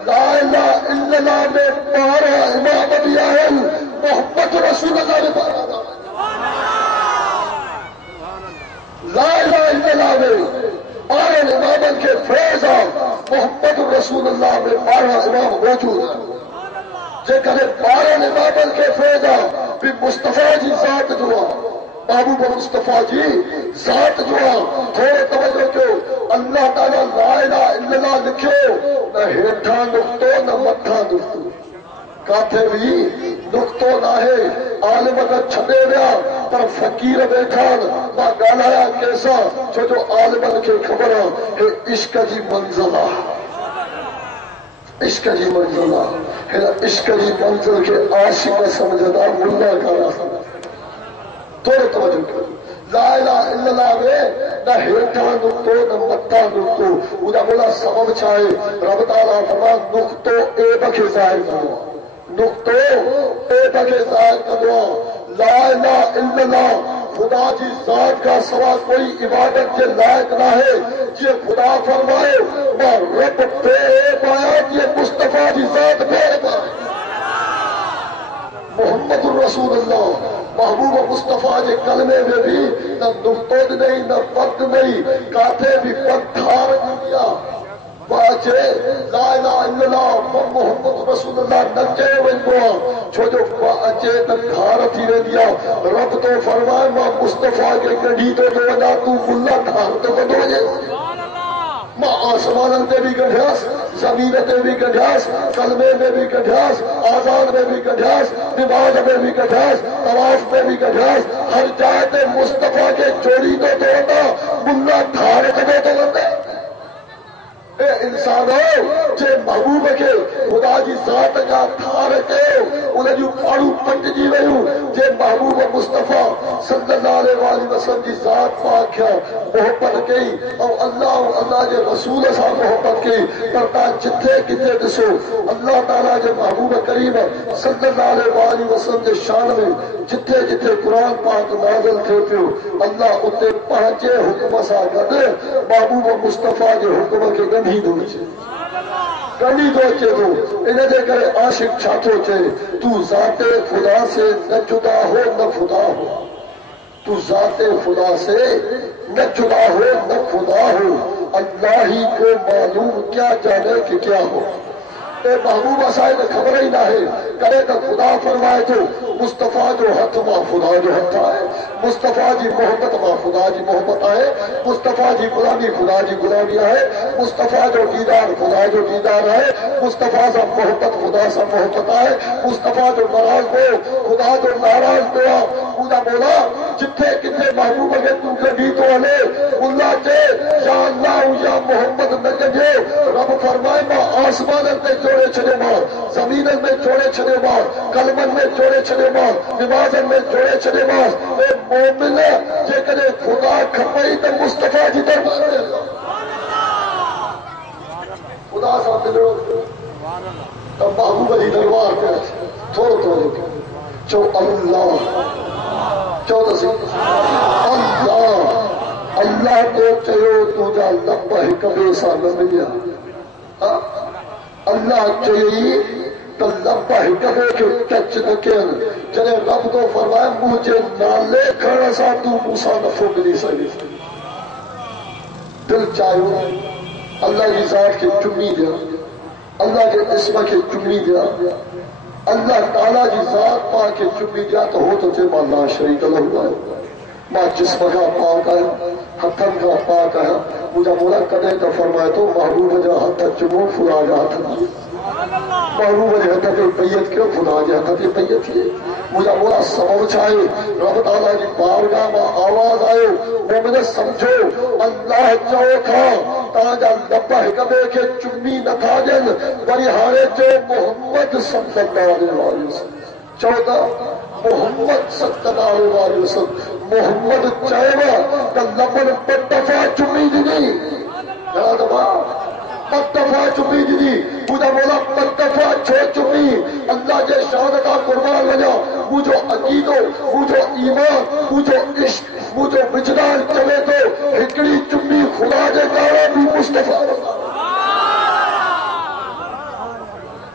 لا الہ الا اللہ میں 12 امام انبیاء محمد رسول اللہ نے 12 لا الہ الا اللہ میں 12 امام کے فیض محمد رسول اللہ میں 12 امام موجود ہیں جے کرے 12 امام کے فیض بھی مصطفیٰ جی ذات جو محبوب مصطفیٰ جی ذات جو تھوڑے توجہ کیوں اللہ تعالیٰ لا الہ الا اللہ لکھو نہ ہیٹھا نقطو نہ متھا نقطو کاتھے بھی نقطو نہ ہے عالم اگر چھڑے ویا پر فقیر بیٹھا نہ گالایا کیسا جو عالم کے خبر ہے عشق جی منزلہ عشق جی منزلہ ہے عشق جی منزل کے عاشق سمجھدا ملا کارا سمجھ تھوڑے توجہ کرو لا الہ الا اللہ میں نہ ہیٹھا نقطو نہ متھا نقطو ادا بولا سبب چاہے رب تعالیٰ فرما نقطو اے بکے ظاہر کرو نقطو اے بکے ظاہر کرو لا الہ الا اللہ خدا جی ذات کا سوا کوئی عبادت کے لائق نہ ہے یہ خدا فرمائے میں رب پہ پایا یہ مصطفیٰ جی ذات پہ پائے محمد الرسول اللہ محبوب مصطفیٰ کے کلمے میں بھی نہ نقطود نہیں نہ پد نہیں کاتے بھی پدھار دیا باچے لا الہ الا اللہ محمد رسول اللہ نچے ونگوا چھو جو باچے دھار تھی رہ دیا رب تو فرمائے ماں مصطفیٰ کے گڑھی تو جو وجہ تو ملا دھار تو بدو جے ماں آسمان تے بھی گڑھیاس زمین تے بھی گڑھیاس کلمے میں بھی گڑھیاس آزان میں بھی گڑھیاس نماز میں بھی گڑھیاس طواف میں بھی گڑھیاس ہر جائے تے مصطفیٰ کے چوری تو ہوتا ملا دھار تو ہوتا اے انسانو جے محبوب کے خدا جی ذات کا دھار کے انہیں جو پاڑو پنج جی ویوں جے محبوب مصطفیٰ صلی اللہ علیہ وسلم جی ذات پاکیا محبت کی اور اللہ جے رسول سا محبت کی پرتا جتھے کتے دسو اللہ تعالیٰ جے محبوب کریم صلی اللہ علیہ وسلم جے شان میں جتھے جتھے قرآن پاک نازل تھے پیو اللہ اتے پہنچے حکم سا گد محبوب مصطفیٰ جے حکم کے گنھی دوچے گنھی دوچے دو انہیں دے کرے عاشق چھاتو چے تو ذات خدا سے نہ جدا ہو نہ خدا ہو تو ذات خدا سے نہ جدا ہو نہ خدا ہو اللہ ہی کو معلوم کیا جانے کہ کیا ہو اے محبوب صاحب خبر ہی نہ ہے کرے کہ خدا فرمائے تو مصطفیٰ جو ہاتھ ماں خدا جو ہاتھ ہے مصطفیٰ جی محبت ماں خدا جی محبت ہے مصطفیٰ جی غلامی خدا جی غلامی ہے مصطفیٰ جو دیدار خدا جو دیدار ہے مصطفیٰ سا محبت خدا سا محبت ہے مصطفیٰ جو ناراض ہو خدا جو ناراض ہوا خدا بولا جتھے کتنے محبوب کے تو کبھی تو ہلے اللہ چے یا اللہ یا محمد نجے رب فرمائے ماں آسمان میں چھوڑے چھڑے ماں زمین میں چھوڑے چھڑے ماں کلمن میں چھوڑے چھڑے ماں نماز میں چھوڑے چھڑے ماں اے مومن جے کدے خدا کھپئی تے مصطفیٰ جی دربار میں خدا صاحب دلو تب محبوب علی دربار پہ تھوڑے چو اللہ چودہ سے اللہ اللہ کو چیو تو جا لب ایک بیسا نمیا اللہ چاہیے تو لب ایک بے کے ٹچ نکین جنہیں رب تو فرمائے مجھے نالے کھڑا سا تو موسیٰ نفو ملی سکے دل چاہیے اللہ کی ذات کی چمی دیا اللہ کے اسم کے چمی دیا اللہ تعالیٰ کی ذات پا کے چمی دیا تو ہو تو تے ماں لا شریک اللہ ہوا ہے ماں جسم کا پاک ہے ہتھن کا پاک ہے مجھے مولا کدے تو فرمائے تو محبوب جا ہتھ چمو فلا جا ہتھ محبوب جا ہتھ پیت کیوں فلا جا ہتھ پیت ہے مجھے مولا سبب چاہے رب تعالیٰ کی بارگاہ میں آواز آئے مومن سمجھو اللہ چاہو تھا تاجا لبا حکمے کے چمی نہ تھا جن بری ہارے جو محمد صلی اللہ علیہ وسلم چودہ محمد صلی اللہ علیہ وسلم محمد چاہے گا کہ لبن پر دفعہ چمی دی نہیں ذرا دفعہ دفعہ چمی جی مجھے مولا دفعہ چھو چمی اللہ جے شہادتہ قربان وجہ مجھو عقیدو مجھو ایمان مجھو عشق مجھو وجدان چلے تو ہکڑی چمی خدا جے کارا بھی مصطفیٰ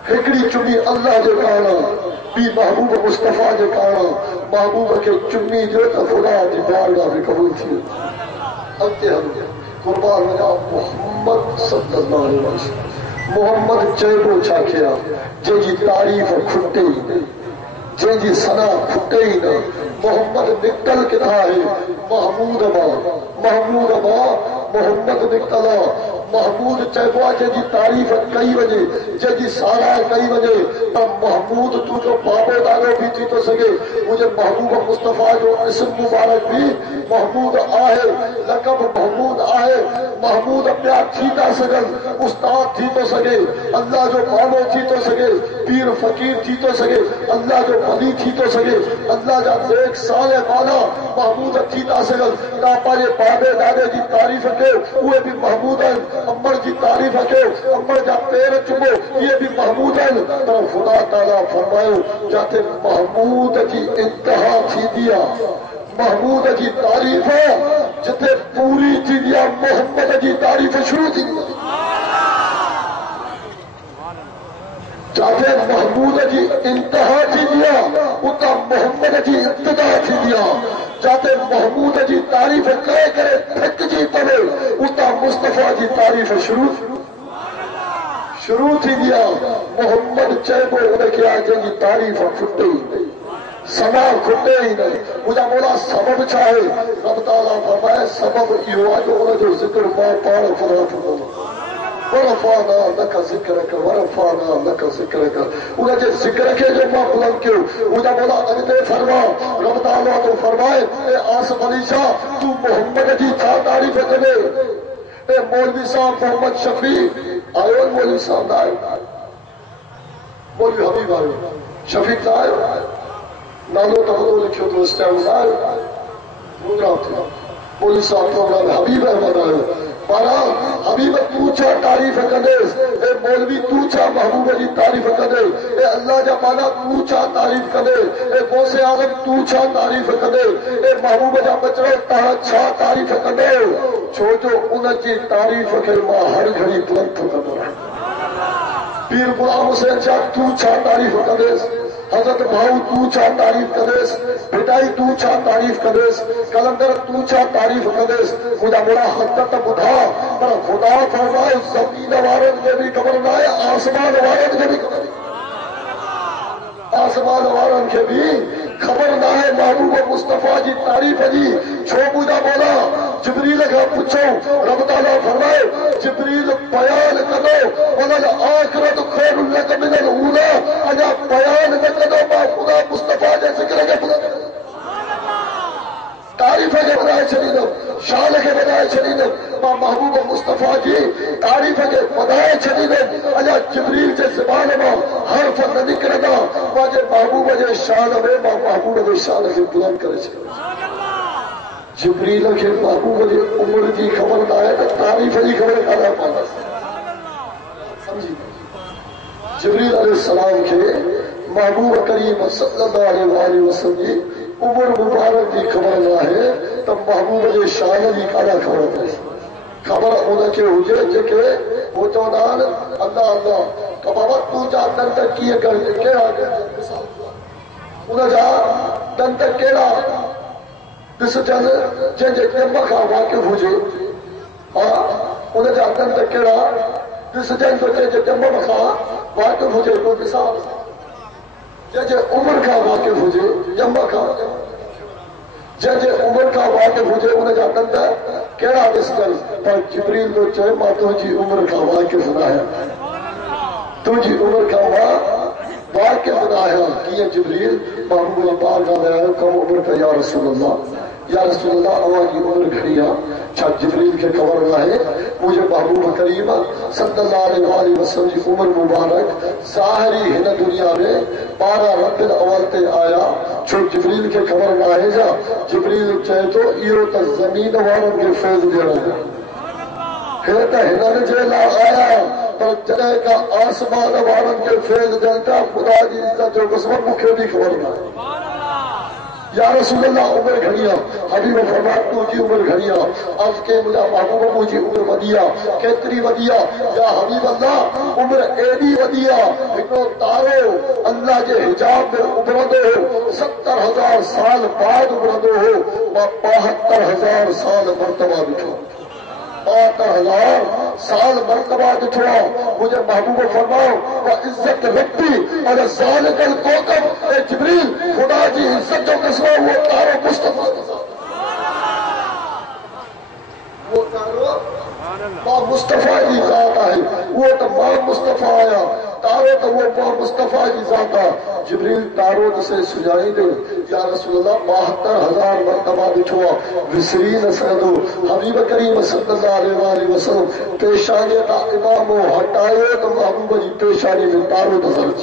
ہکڑی چمی اللہ جے کارا بھی محبوب مصطفیٰ جے کارا محبوب کے چمی جو تا خدا جی بارگاہ بھی قبول تھی اگتے ہم قربان وجہ محمد صلی اللہ علیہ وسلم محمد چیبو چھا کیا جے جی تعریف کھٹے ہی جے جی سنا کھٹے ہی نہ محمد نکل کتا ہے محمود ماں محمد نکلا محمود چیبوا جے جی تعریف کئی وجے جے جی سارا کئی وجے تب محمود تو جو بابو دارو بھی تھی تو سگے مجھے محبوب مصطفیٰ جو اسم مبارک بھی محمود آئے لقب محمود آئے محمود پیار تھی تا سگل استاد تھی تو سگے اللہ جو بابو تھی تو سگے پیر فقیر تھی تو سگے اللہ جو ولی تھی تو سگے اللہ جا ایک سال بالا محمود تھی تا سگل کاپا جے بابے دادے جی تعریف کے وہ بھی محمود ہیں امر جی تعریف کے امر جا پیر چکو یہ بھی محمود ہیں تو خدا تعالیٰ فرمائے جاتے محمود جی انتہا تھی دیا محمود جی تعریف جتے پوری تھی دیا محمد جی تعریف شروع تھی دیا جاتے محمود جی انتہا تھی دیا اتا محمد جی ابتدا تھی دیا جاتے محمود جی تعریف کرے کرے تھک جی پڑے اتا مصطفیٰ جی تعریف شروع تھی دیا محمد چیبو انہیں کیا جی تعریف کھٹے ہی سما کھٹے ہی نہیں مجھا مولا سبب چاہے رب تعالیٰ فرمائے سبب یہ آج انہیں جو ذکر ماں پاڑ فرا فرا ورفانا لکا ذکرک ورفانا لکا ذکرک انہیں جو ذکر کے جو ماں بلند کیوں مجھا مولا اگتے فرما رب تعالیٰ تو فرمائے اے آصف علی شاہ تو محمد جی چھا تعریف کرے اے مولوی صاحب محمد شفیع آئے مولوی صاحب آئے مولوی حبیب آئے شفیق آئے نالو تغدو لکھو تو اس ٹائم آئے پروگرام تھا مولوی صاحب پروگرام حبیب احمد آئے بارا حبیب تو چھا تعریف کردیس اے مولوی تو چھا محبوب جی تعریف کردے اے اللہ جا مانا تو چھا تعریف کردے اے غوث اعظم تو چھا تعریف کردے اے محبوب جا بچڑے تہا چھا تعریف کردے چھو جو ان جی تعریف کے ماں ہر گھڑی بلند کردے پیر غلام حسین شاہ تو چھا تعریف کردیس حضرت بھاؤ تو چھا تعریف کردیس بھٹائی تو چھا تعریف کردیس کلندر تو چھا تعریف کردیس خدا مرا حقت بدھا پر خدا فرمائے زمین وارد میں بھی خبر نہ ہے آسمان وارد میں بھی خبر آسمان وارن کے بھی خبر نہ ہے محبوب مصطفیٰ جی تعریف جی چھو بوجھا بولا جبریل کا پوچھو رب تعالیٰ فرمائے جبریل بیان کرو وَلَلْ آخرت خیر لک من الاولیٰ اجا بیان نہ کرو ما خدا مصطفیٰ جے ذکر کے پورا تعریف کے بنائے شریدم شان کے بنائے شریدم ما محبوب مصطفیٰ جی تعریف کے بنائے شریدم اجا جبریل جے زبان ما حرف نہ نکردا واجے محبوب جے شان میں ما محبوب جے شان کے بلند کرے چھے جبریل کے محبوب جی عمر کی خبر نہ ہے تو تعریف جی خبر کھانا پانا سمجھی جبریل علیہ السلام کے محبوب کریم صلی اللہ علیہ وسلم جی عمر مبارک کی خبر نہ ہے تو محبوب جی شان جی کھانا خبر ہے خبر ہونا کے ہوجے جے کہ وہ چودان اللہ اللہ تو بابا تو جا دن تک کیے کر کیا انہیں جا دن تک کیڑا جس جن جن جے جنم کا واقف ہوجے انہیں جا دن تک کیڑا جس جن جے جنم کا واقف ہوجے کوئی مثال جن جے عمر کا واقف ہوجے جنم کا جن جے عمر کا واقف ہوجے انہیں جا دن تک کیڑا جس جن پر جبریل تو چاہے ماں تو جی عمر کا واقف نہ ہے تو جی عمر کا واقف نہ ہے کیا جبریل محبوب پاک کا ہے کم عمر کا یا رسول اللہ یا رسول اللہ آواجی عمر گھڑیا چھا جبریل کے خبر نہ ہے مجھے محبوب کریم صلی اللہ علیہ وسلم جی عمر مبارک ظاہری ہن دنیا میں 12 ربیع الاول تے آیا چھو جبریل کے خبر نہ ہے جا جبریل چاہے تو ایرو تا زمین وارن کے فیض دے رہا ہے ہنن جے لا آیا پر جڑے کا آسمان وارن کے فیض دلتا خدا جی عزت جو قسم مکھے بھی خبر نہ یا رسول اللہ عمر گھڑیاں حبیب فرمات تو جی عمر گھڑیاں آج کے مجھا محبوب ابو جی عمر ودیا کتری ودیا یا حبیب اللہ عمر ایڈی ودیا ایکو تارو اللہ کے حجاب میں ابردو ہو 70,000 سال بعد ابردو ہو وہ 72,000 سال مرتبہ بٹھو 72,000 سال مرتبہ دکھوا مجھے محبوب فرماؤ وہ عزت ربی اور ذالک الکوکب اے جبریل خدا کی عزت جو قسمہ وہ تارو مصطفیٰ کے ساتھ وہ تارو ماں مصطفیٰ کی ذات ہے وہ تو ماں مصطفیٰ آیا تارو تو وہ ماں مصطفیٰ کی ذات ہے جبریل تارو سے سجائی دے یا رسول اللہ 72,000 مرتبہ دکھوا وسرین سیدو حبیب کریم صلی اللہ علیہ وسلم پیشانی کا امام ہٹائے تو محبوب جی پیشانی میں تارو نظر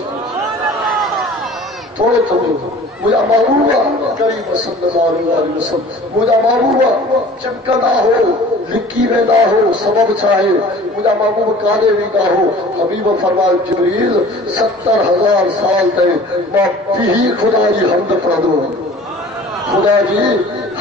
تھوڑے سمجھو مجھا محبوبہ کریم صلی اللہ علیہ وسلم مجھا محبوبہ چمکا نہ ہو لکی میں نہ ہو سبب چاہے مجھا محبوب کالے بھی نہ ہو حبیب فرمائے جبریل 70,000 سال تے ماں بھی خدا جی حمد پڑھ دو خدا جی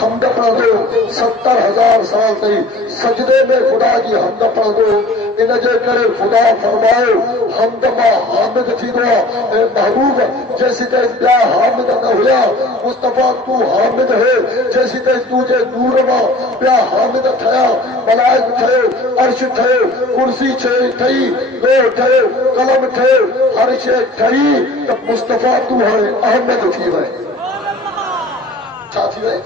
حمد پڑھ دو 70,000 سال تے سجدے میں خدا جی حمد پڑھ دو ان جے کرے خدا فرمائے حمد ماں حامد تھی دو اے محبوب جیسی تے بیا حامد نہ ہویا مصطفیٰ تو حامد ہے جیسی تے تجھے نور ماں بیا حامد تھیا ملائک تھے عرش تھے کرسی تھئی لوح تھے قلم تھے ہر شے تھئی تو مصطفیٰ تو ہے احمد تھی وے ساتھی ہے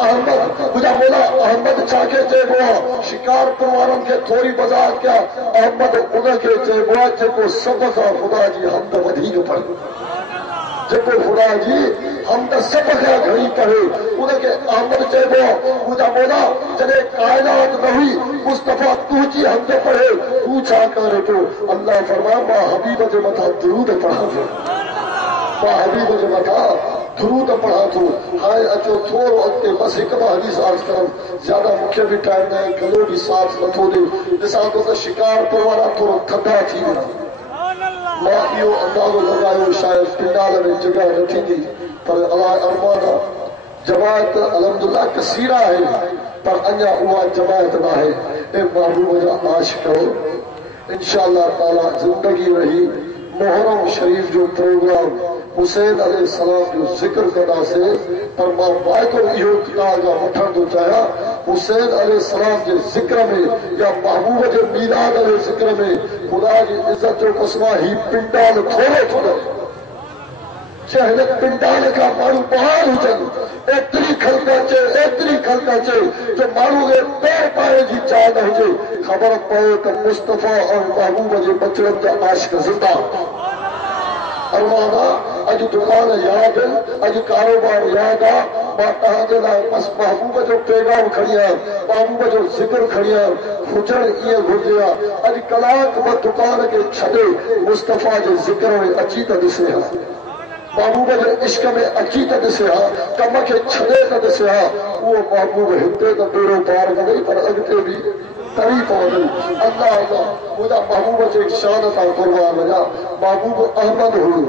احمد مجھا مولا احمد چاکے چے بوا شکار پرواروں کے تھوڑی بازار کیا احمد انہ کے چے بوا جے کو سبقہ خدا جی حمد ودھی کے پڑھ جے کو خدا جی حمد سبقہ گھڑی پڑھے انہ کے احمد چے بوا مجھا مولا جلے کائنات نہوئی مصطفیٰ تو جی حمد پڑھے تو چاکا رہے تو اللہ فرما ماں حبیب جے متھا درود پڑھا جو ماں حبیب جے متھا درود پڑھا تو ہائے اچو تھوڑو اگتے بس ایک با حدیث آج کرم زیادہ مکھے بھی ٹائم نہیں گلو بھی ساتھ نتو دے جیسا تو شکار پروارا تھوڑو تھدا تھی ماں ایو اندازو لگایو شاید پنڈال میں جگہ رکھی دی پر اللہ ارمانا جماعت الحمدللہ کثیرہ ہے پر انیا ہوا جماعت نہ ہے اے محبوب جا عاشق کرو انشاءاللہ تعالی زندگی رہی محرم شریف جو پروگرام حسین علیہ السلام جو ذکر کرنا سے پر ماں بائیکو ایو تکار جا مٹھن دو چاہیا حسین علیہ السلام کے ذکر میں یا محبوب کے میلاد علیہ ذکر میں خدا کی عزت جو قسمہ ہی پنڈال تھوڑے چہلے پنڈال کا مارو بہار ہوچن ایتری کھلکا چے جو مارو گے پیر پائے جی چاہ نہ ہوجے خبر پائے کہ مصطفیٰ اور محبوب جے بچڑن کا عاشق زندہ ارمانا اج دکان یاد اج کاروبار یاد آ ماں تہاں دے لائے بس محبوب جو پیغام کھڑی ہے محبوب جو ذکر کھڑی ہے خجر یہ گھردیا اج کلاک با دکان کے چھڑے مصطفیٰ کے ذکر میں اچھی تا دسے ہیں محبوب جو عشق میں اچھی تا دسے ہیں کم کے چھڑے تا دسے ہیں وہ محبوب ہندے تا بیرو پار گئی پر اگتے بھی تریف ہو گئی اللہ مجھا محبوب سے ایک شانتا قربان لگا محبوب احمد ہو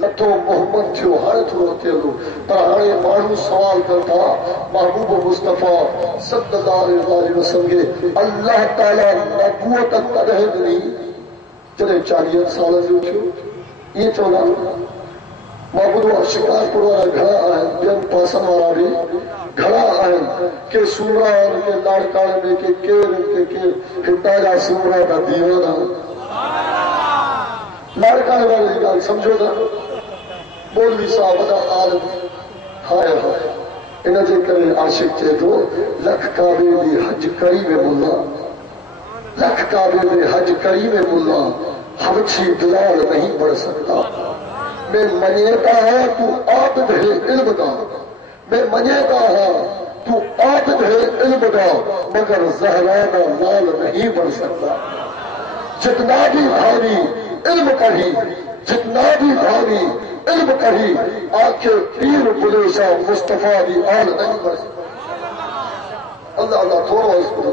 لٹھو محمد تھیو ہر تھوڑو تیلو پر ہانے مانو سوال کرتا محبوب مصطفیٰ صلی اللہ علیہ وسلم کے اللہ تعالیٰ نبوت تدہد نہیں چلے 40 سال جو چھو یہ چولا محبوب شکار پروارا گھڑا آئے بین پاسن والا بھی گھڑا آئے کہ سورا اور کے لاڑکاڑ میں کہ کیر ہتا جا سورا کا دیوانا لاڑکاڑ والے گال سمجھو دا مولوی صاحب دا عالم ہائے ہائے انہ جے کرے عاشق چے تو لکھ کعبے دی حج کری میں ملا لکھ کعبے دی حج کری میں ملا حبشی بلال نہیں بڑھ سکتا میں منیتا ہے تو عابد ہے علم کا میں منیتا ہے تو عابد ہے علم کا مگر زہرانہ مال نہیں بڑھ سکتا جتنا بھی بھاری علم کہی جتنا بھی بھاری علم کہی آنکھیں پیر بلیسا مصطفیٰ بھی آل نہیں بڑھ سکتا اللہ اللہ تھوڑا اس کو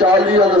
40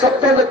7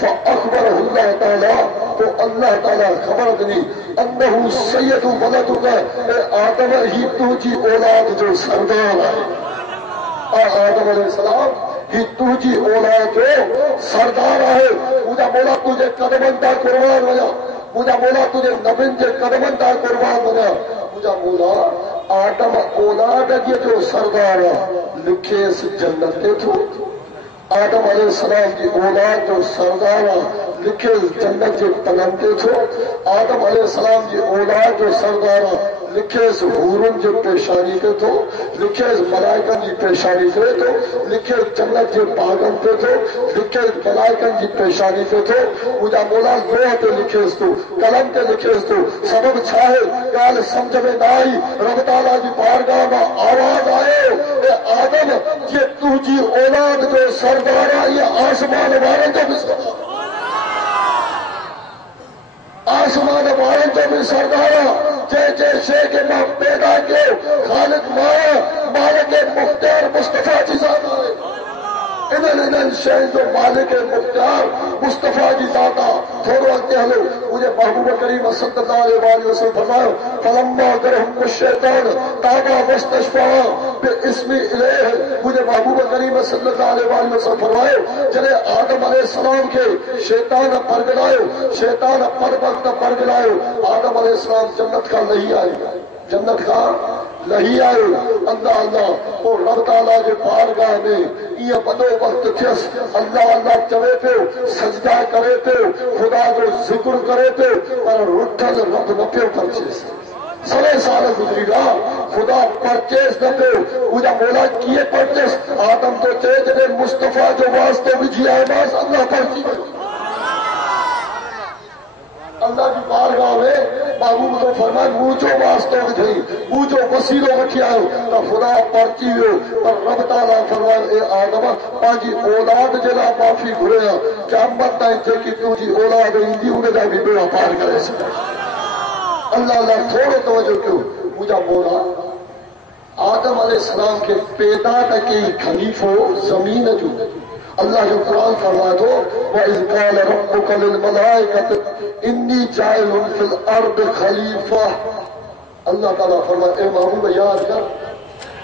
فأخبره الله تعالى تو اللہ تعالیٰ خبر دنی انہو سید ولدک آدم ہی تجھی اولاد جو سردار ہے آدم علیہ السلام ہی تجھی اولاد جو سردار ہے مجھا مولا تجھے قدمن دا قربان ہویا مجھا مولا تجھے نبین کے قدمن دا قربان ہویا مجھا مولا آدم اولاد جو سردار ہے لکھے اس جنت کے تھو آدم علیہ السلام کی اولاد جو سردار لکھے جنت کے پلندے تھو آدم علیہ السلام کی اولاد جو سردار لکھے اس حورن جو پیشانی پہ تو، لکھے اس ملائکن جی پیشانی پہ تو، لکھے جنت کے باغن پہ تو، لکھے ملائکن جی پیشانی پہ تو، مجھا مولا لوح پہ لکھے اس تو، قلم پہ لکھے اس تو، سبب چھاہے گال سمجھ میں نہ آئی، رب تعالیٰ جی بارگاہ میں آواز آئے اے آدم یہ تجھی اولاد جو سردارہ یہ آسمان والوں تو بھی آسمان والوں تو بھی سردارہ جے شے کے ماں پیدا کے خالق مالک مختار مصطفیٰ جی ذات آئے انہوں شہن جو مالک مختار مصطفیٰ جی ذات آ تھوڑا اگتے ہلو مجھے محبوب کریم صلی اللہ علیہ وسلم فرمایا فلما درہم الشیطان تابا واستشفع باسم الہ مجھے محبوب کریم صلی اللہ علیہ وسلم فرمائے چلے آدم علیہ السلام کے شیطان پر گلائے شیطان پر وقت پر گلائے آدم علیہ السلام جنت کا نہیں آئے جنت کا نہیں آئے اللہ اللہ اور رب تعالیٰ کے بارگاہ میں یہ بدو وقت تھیس اللہ اللہ چوے پہ سجدہ کرے پہ خدا جو ذکر کرے پہ پر رٹھل رب نہ پہ پرچیس سڑے سال گزری رہا خدا پرچیس نہ پہ مجھا مولا کیے پرچیس آدم تو چیز مصطفیٰ جو واسطے بھی جی آئے باس اللہ پرچیس اللہ کی بارگاہ میں محبوب کو فرمائے موچو واسطوں کی تھی موچو وسیلوں رکھیا ہو تو خدا پرچی ہو پر رب تعالیٰ فرمائے اے آدم پانچی اولاد جلا معافی گھریا قیامت تائیں تھے کہ تو جی اولاد اندی انہیں جا بھی بیڑا پار کرے سکتا اللہ اللہ تھوڑے توجہ کیوں مجھا مولا آدم علیہ السلام کے پیدا تکی خلیفو زمین جو اللہ جو قرآن فرما دو وَإِذْ قَالَ رَبُّكَ لِلْمَلَائِكَةِ إِنِّي جَاعِلٌ فِي الْأَرْضِ خَلِيفَةً اللہ تعالیٰ فرما اے محبوب یاد کر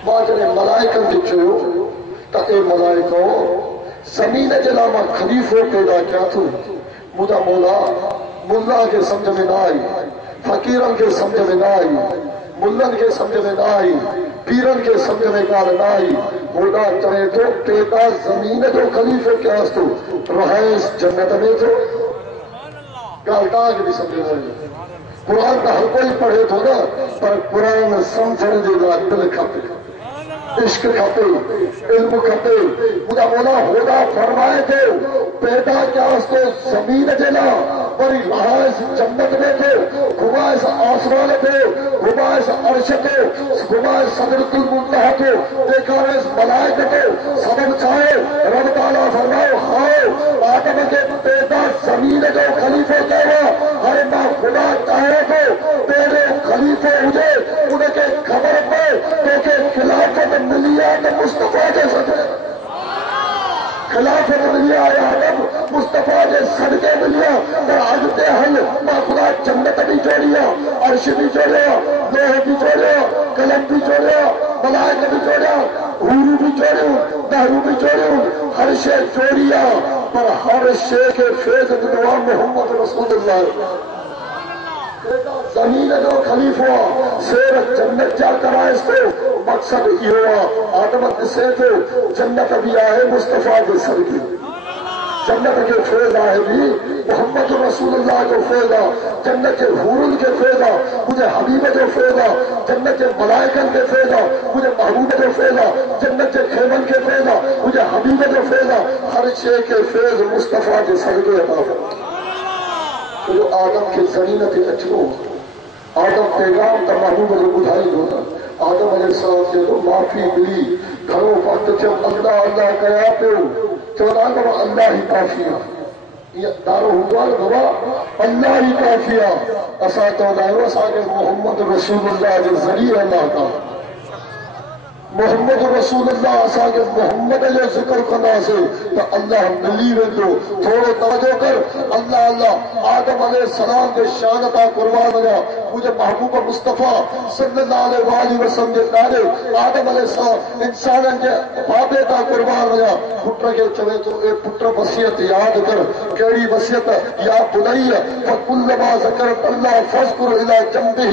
باجر ملائکہ دکھو تا اے ملائکہ زمین جلامہ خلیفوں پیدا کیا تھو مجھا مولا ملا کے سمجھ میں نہ آئی فقیرن کے سمجھ میں نہ آئی ملن کے سمجھ میں نہ آئی پیرن کے سمجھ میں کار نہ آئی مولا چاہے تو پیدا زمین جو خلیفے کے آستو رہائش جنت میں تو گالتا کے بھی سمجھ میں آئی قرآن کا ہر کوئی پڑھے تو نا پر قرآن سمجھنے دے گا دل کھپے عشق کھپے علم کھپے مجھا مولا ہودا فرمائے تھے پیدا کیا آستو زمین جلا بڑی رہائش جنت میں تھے گھمائش آسمان تھے گھمائش عرش تھے گھمائش صدرۃ المنتہا تھے دیکھا اس ملائک تھے سبب چاہے رب تعالیٰ فرمائے ہاؤ آدم کے پیدا زمین جو خلیفے کہا ہر ماں خدا چاہے تو تیرے خلیفے مجھے انہیں کے خبر پہ تو کہ خلافت ملیا تو مصطفیٰ جیسا تھے خلافت ملیا ہے آدم مصطفیٰ کے صدقے ملیا تو آجتے حل ماں خدا جنت بھی جوڑیا عرش بھی جوڑیا لوح بھی جوڑیا قلم بھی جوڑیا ملائکہ بھی جوڑیا حورو بھی جوڑیا دہرو بھی جوڑیا ہر شے جوڑیا پر ہر شے کے فیض دعا محمد رسول اللہ زمین جو خلیفہ سیر جنت جا کر آئے تو مقصد یہ ہوا آدمت سے تو جنت بھی آئے مصطفیٰ کے صدقے جنت کے فیض آئے بھی محمد رسول اللہ کو فیض جنت کے حورن کے فیض مجھے حبیب جو فیض جنت کے ملائکن کے فیض مجھے محبوب جو فیض جنت کے خیمن کے فیض مجھے حبیب جو فیض ہر شے کے فیض مصطفیٰ کے صدقے عطا فرمائے جو آدم کے زمینت اچھو آدم پیغام تا محبوب جو بدھائی ہوتا آدم علیہ السلام سے تو معافی ملی گھروں وقت جب اللہ اللہ کیا پہ چودہ کو اللہ ہی کافی ہے یہ دارو ہوا گوا اللہ ہی کافی ہے اسا تو دارو اسا کے محمد رسول اللہ جو ذریعہ اللہ کا محمد رسول اللہ اسا کے محمد جو ذکر کرنا سے تو اللہ ملی میں تو تھوڑے توجہ کر اللہ اللہ آدم علیہ السلام کے شانتا قربان بنا مجھے محبوب مصطفیٰ صلی اللہ علیہ وآلہ وسلم کے دارے آدم علیہ السلام انسان کے بابے کا قربان بنا پٹر کے چلے تو اے پٹر وصیت یاد کر کیڑی وصیت یا بنائی فکلما ذکرت اللہ فذکر الی جنبہ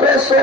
200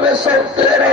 313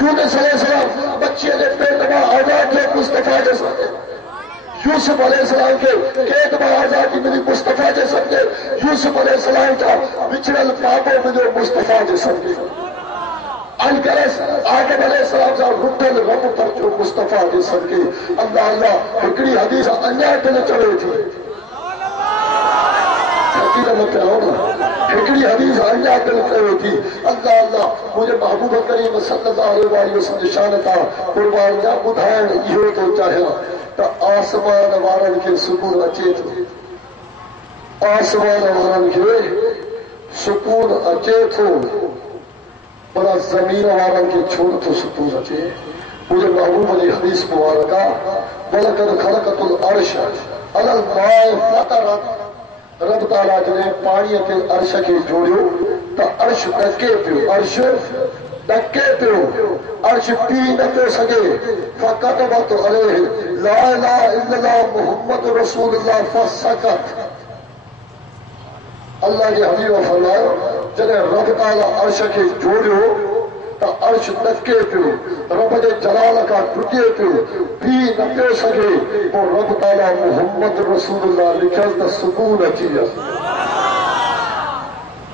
یونس علیہ السلام بچے نے پیٹ میں آزاد کے مصطفیٰ جیسا یوسف علیہ السلام کے پیٹ میں آزادی ملی مصطفیٰ جیسا کے یوسف علیہ السلام کا بچڑل پاپوں میں جو مصطفیٰ جیسا کے آدم علیہ السلام سے رٹل رب پر جو مصطفیٰ جیسا کے اللہ اللہ ہکڑی حدیث انیا دل چڑھے تھی ہکڑی حدیث انیا دل چڑھے تھی اللہ اللہ مجھے محبوب کریم صلی اللہ علیہ وسلم شان کا قربان جا بدھائن یہ تو چاہیا تو آسمان وارن کے سکون اچے تھو آسمان وارن کے سکون اچے تھو بڑا زمین وارن کے چھوڑ تو سکون اچے مجھے محبوب علی حدیث مبارکہ وَلَقَدْ خَلَقَتُ الْعَرْشَ عَلَى الْمَاءِ فَطَرَتْ رب تعالیٰ جنہیں پانی کے عرش کے جوڑیو تو عرش ڈکے پیو عرش ڈکے پیو عرش پی نہ پیو سگے فَقَتَبَتُ عَلَيْهِ لَا إِلَهَ إِلَّا اللَّهُ مُحَمَّدُ رَسُولُ اللَّهِ فَسَّكَتْ اللہ کے حبیب فرمایا جنہیں رب تعالیٰ عرش کے جوڑیو تو عرش ڈکے پیو رب کے جلال کا ٹکے پیو پی نہ پیو سگے اور رب تعالیٰ محمد رسول اللہ لکھل تا سکون اچیا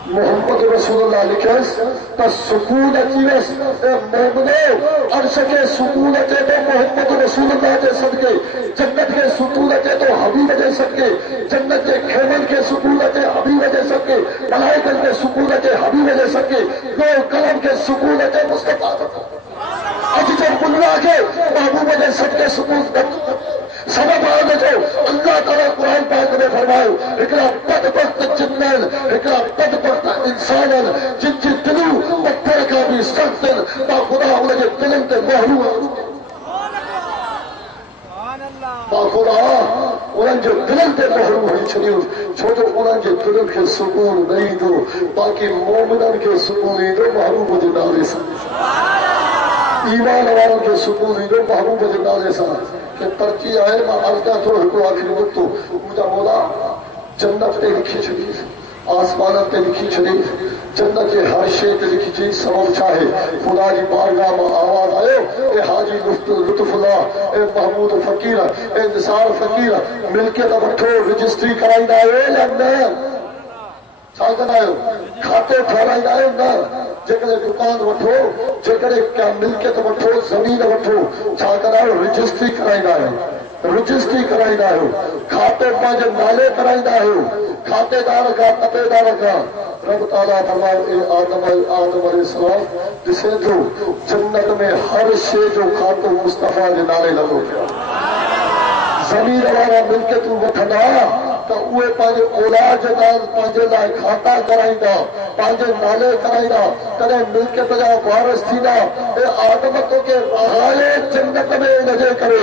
محمد رسول اللہ لکھل تا سکون اچیس اے مومنو عرش کے سکون اچے تو محمد رسول اللہ جے صدقے جنت کے سکون اچے تو حبیب جے صدقے جنت کے کھیمن کے سکون اچے حبیب جے صدقے ملائکن کے سکون اچے حبیب جے صدقے دو قلم کے سکون اچے مصطفیٰ اج جب بلوا کے محبوب جے صدقے سکون سبب آنے جو اللہ تعالیٰ قرآن پاک میں فرمائے اکرا بدبخت جنن اکرا بدبخت انسانن جن جی دلو پتھر کا بھی سختن با خدا انہیں جے دلن تے محروم با خدا انہیں جو دلن تے محروم ہوئی چھڑیو چھوٹو انہیں جو دلن کے سکون نہیں دو باقی مومنان کے سکون نہیں دو محروم ہو نالے سا ایمان والوں کے سکون نہیں دو محروم ہو نالے سا کہ پرچی آئے میں عرضہ تو ہکو آخری وقت تو مجھا مولا جنت تے لکھی چھڑی آسمانت تے لکھی چھڑی جنت کے ہر شے تے لکھی چھڑی سبب چاہے خدا جی بارگاہ میں آواز آئے اے حاجی لطف اللہ اے محمود فقیر اے نثار فقیر مل کے نہ بٹھو رجسٹری کرائی نہ آئے لگنا ساگن آئے کھاتے ٹھہرائی نہ آئے نہ جکڑے دکان وٹھو جکڑے کیا ملکیت وٹھو زمین وٹھو چھا کرائے رجسٹری کرائی نہ ہے رجسٹری کرائی نہ ہو کھاتے پانچے نالے کرائی نہ ہو کھاتے دار کا تپے دار کا رب تعالیٰ فرمائے اے آدم علیہ السلام جسے تو جنت میں ہر شے جو کھاتو مصطفیٰ کے نالے لگو گیا زمین والا ملکیت وٹھنا تو اوے پانچے اولاد جنال پانچے لائے کھاتا کرائی دا پانچے نالے کرائی دا کرے ملکیت جا وارث تھی دا اے آدمتوں کے رہائے جنت میں نجے کرے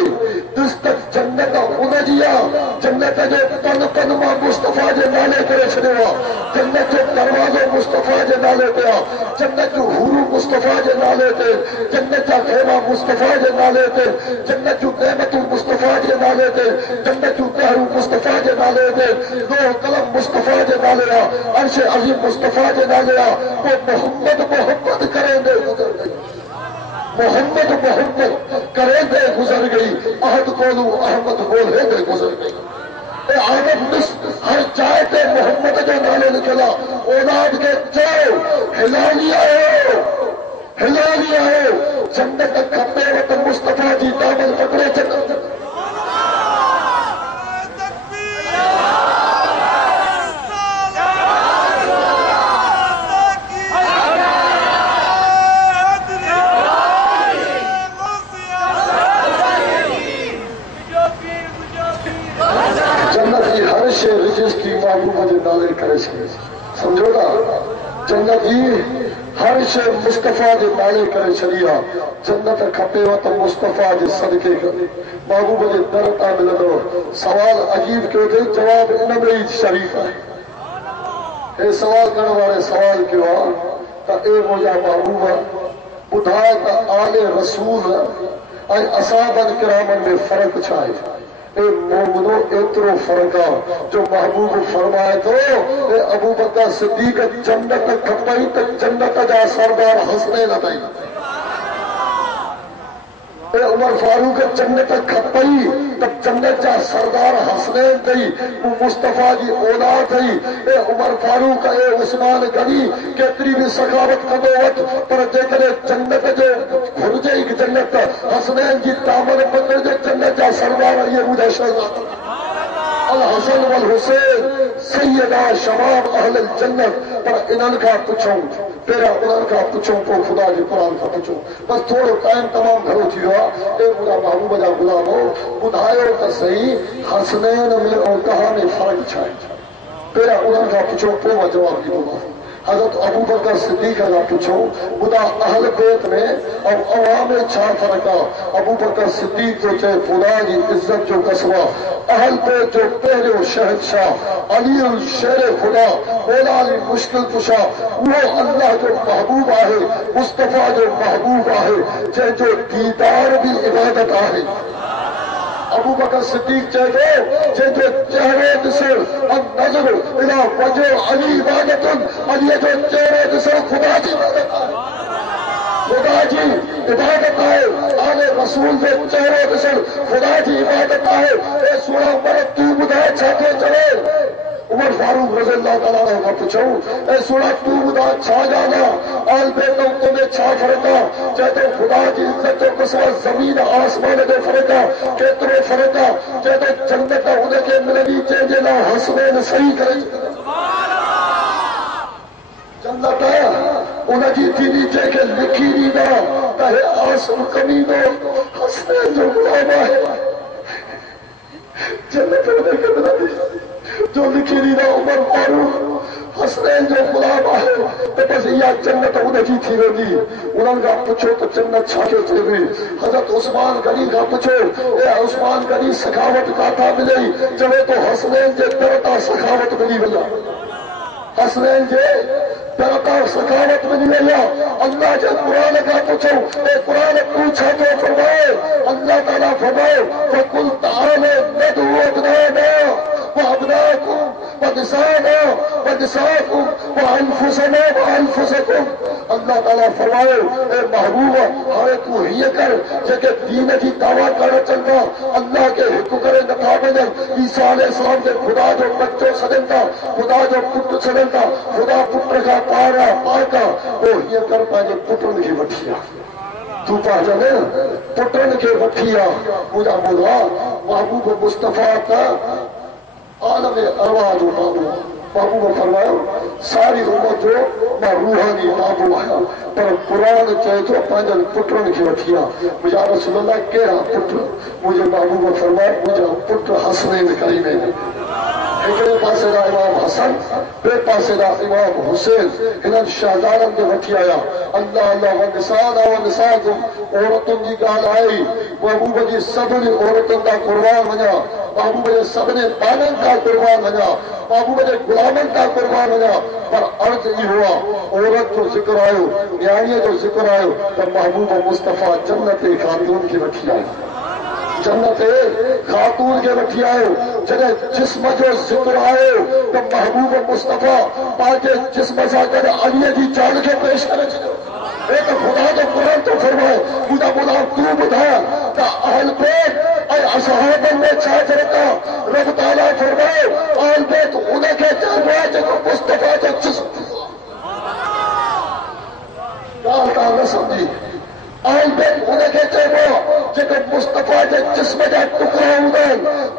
جس تک جنت انجیا جنت جے تن تن ماں مصطفیٰ جے نالے کرے چھڑوا جنت جو دروازے مصطفیٰ جے نالے پیا جنت جو حورو مصطفیٰ جے نالے تے جنت جا خیمہ مصطفیٰ جے نالے تے جنت جو نعمت مصطفیٰ جے نالے تے جنت جو دہرو مصطفیٰ جے نالے دو قلم مصطفیٰ جے نالے عرش عظیم مصطفیٰ جے نالے وہ محمد محمد کریں دے گزر گئی محمد محمد کریں دے گزر گئی احد کولو احمد بولے دے گزر گئی اے آمد مصر ہر چاہے تے محمد جو نالے نکلا اولاد کے چاہو ہلالی آئے ہلالی آئے جنت کھپے وقت مصطفیٰ جی دامن پکڑے جنت رجسٹری محبوب جے نالے کرے سمجھو گا جنت جی ہر شے مصطفیٰ جے نالے کرے چھڑیا جنت کھپے و تو مصطفیٰ جے صدقے کرے محبوب جے در تا ملندو سوال عجیب کیوں تھے جواب ان میں ہی شریف ہے اے سوال کرنے والے سوال کیوں تا اے مجھا محبوب بدھائے تا آل رسول اے اصحابن کرامن میں فرق چھائے اے مومنو اترو فرقا جو محبوب فرمائے تو اے ابو بکر صدیق جنت کھپائی تک جنت جا سردار ہنسنے لگائی اے عمر فاروق جنت کھپئی تب جنت جا سردار حسنین تھی وہ مصطفیٰ جی اولاد تھی اے عمر فاروق اے عثمان غنی کیتری بھی سخاوت کندو وٹ پر جيڪڏهن جنت جو گھرجي جنت حسنين جي دامن پڪڙ جو جنت جا سردار اهي ٻڌا شهزاد الحسن والحسين سيدا شباب اهل الجنت پر انہن کا پڇوں پهريان انہن کا پڇوں پوءِ خدا جي قرآن کا پڇوں بس تھوڑو ٽائم تمام گهڻو ٿي ويو آهي اے مجھا محبوب جا غلامو ٻڌايو ته صحيح حسنين ۾ ۽ ڪها ۾ فرق ڇا آهي پهريان انہن کا پڇوں پوءِ جواب ڏيندو حضرت ابو بکر صدیق کا پوچھو خدا اہل بیت میں اور عوام میں چھا فرق ابو بکر صدیق جو چاہے خدا کی عزت جو قصبہ اہل بیت جو پہلے شہنشاہ علی الشیر خدا مولا علی مشکل کشا وہ اللہ جو محبوب ہے مصطفیٰ جو محبوب ہے جن جو دیدار بھی عبادت ہے ابو بکر صدیق چاہے جن جو چہرے دسر نظر الى وجہ علی عبادت علی جو چہرے دسر خدا کی عبادت ہے خدا جی عبادت ہے آل رسول جو چہرے دسر خدا کی عبادت ہے اے سوڑا مرد تو بدھائے چھاتے چلے عمر فاروق رضی اللہ تعالیٰ عنہ کا پوچھو اے سوڑا تو بدا چھا جانا آل بیتوں تمہیں چھا فرقا چاہتے خدا کی عزت جو قصوہ زمین آسمان جو فرقا کترے فرقا چاہتے جنت ہونے کے ملوی چینجے نہ حسنین صحیح کریں جنت ہے انہیں جی تینی چاہ کے لکھی دینا تاہے آسم کمی دو حسنین جو غلامہ ہے جنت ہونے کے ملوی جو لکھی دینا عمر فاروق حسنین جو غلام ہے تو بس یہ جنت انہیں جی تھی ویندی انہوں کا پوچھو تو جنت چھاکے تھے بھی حضرت عثمان غنی کا پوچھو اے عثمان غنی سخاوت کا تھا ملے چلے تو حسنین جے درتا سخاوت ملی ملا حسنین جے درتا سخاوت ملی ملا اللہ جے قرآن کا پوچھو اے قرآن پوچھا تو فرمائے اللہ تعالیٰ فرمائے فَقُلْ تَعَالَ نَدْعُ أَبْنَاءَنَا وَأَبْنَاءَكُمْ وَنِسَاءَنَا وَنِسَاءَكُمْ وَأَنفُسَنَا وَأَنفُسَكُمْ اللہ تعالیٰ فرمائے اے محبوب ہمیں تو ہی کر جگہ دین کی دعویٰ کرنا چلتا اللہ کے حق کرے نتھا بجن عیسیٰ علیہ السلام کے خدا جو بچوں سدنتا خدا جو پٹ سدنتا خدا پٹر کا پارا پاکا وہ ہی کر پاجے پٹرن کی وٹھیا تو پہچانے پٹرن کے وٹھیا مجھا بولا محبوب مصطفیٰ کا عالم ارواح جو محبوب فرمایا ساری امت جو میں روحانی محبوب آیا پر قرآن چاہے تو پانچن پٹرن کی وٹھیا مجھا رسول اللہ کہا پٹر مجھے محبوب فرمایا مجھا پٹر حسنین کریمین ایک پاسے دا امام حسن بے پاسے دا امام حسین انہاں شہزادن دے وٹھی آیا اللہ اللہ ونسانا ونساکم عورتن جی گال آئی محبوب جی سبنی عورتن دا قربان ونیا محبوب جی سبنی بانن کا قربان ونیا محبوب جی غلامن کا قربان ونیا پر عرض ہی ہوا عورت جو ذکر آئے نیاریہ جو ذکر آئے تو محبوب مصطفیٰ جنت خاتون کی وٹھی آئی جنت خاتون کے وٹھی آئے جنہیں جسم جو ذکر آئے تو محبوب مصطفیٰ پاکے جسم سا کر علی جی چاڑ کے پیش کرے ایک خدا تو قرآن تو فرمائے مجھا بولا تو بدھایا کہ اہل بیت اے اصحابن میں چھا فرقا رب تعالیٰ فرمائے اہل بیت انہیں کے چاہوائے جنہوں مصطفیٰ جو جسم گالتا نہ سمجھی آل بیت انہیں کہتے ہیں جنہیں مصطفیٰ جے جسم جا ٹکرا ہوئے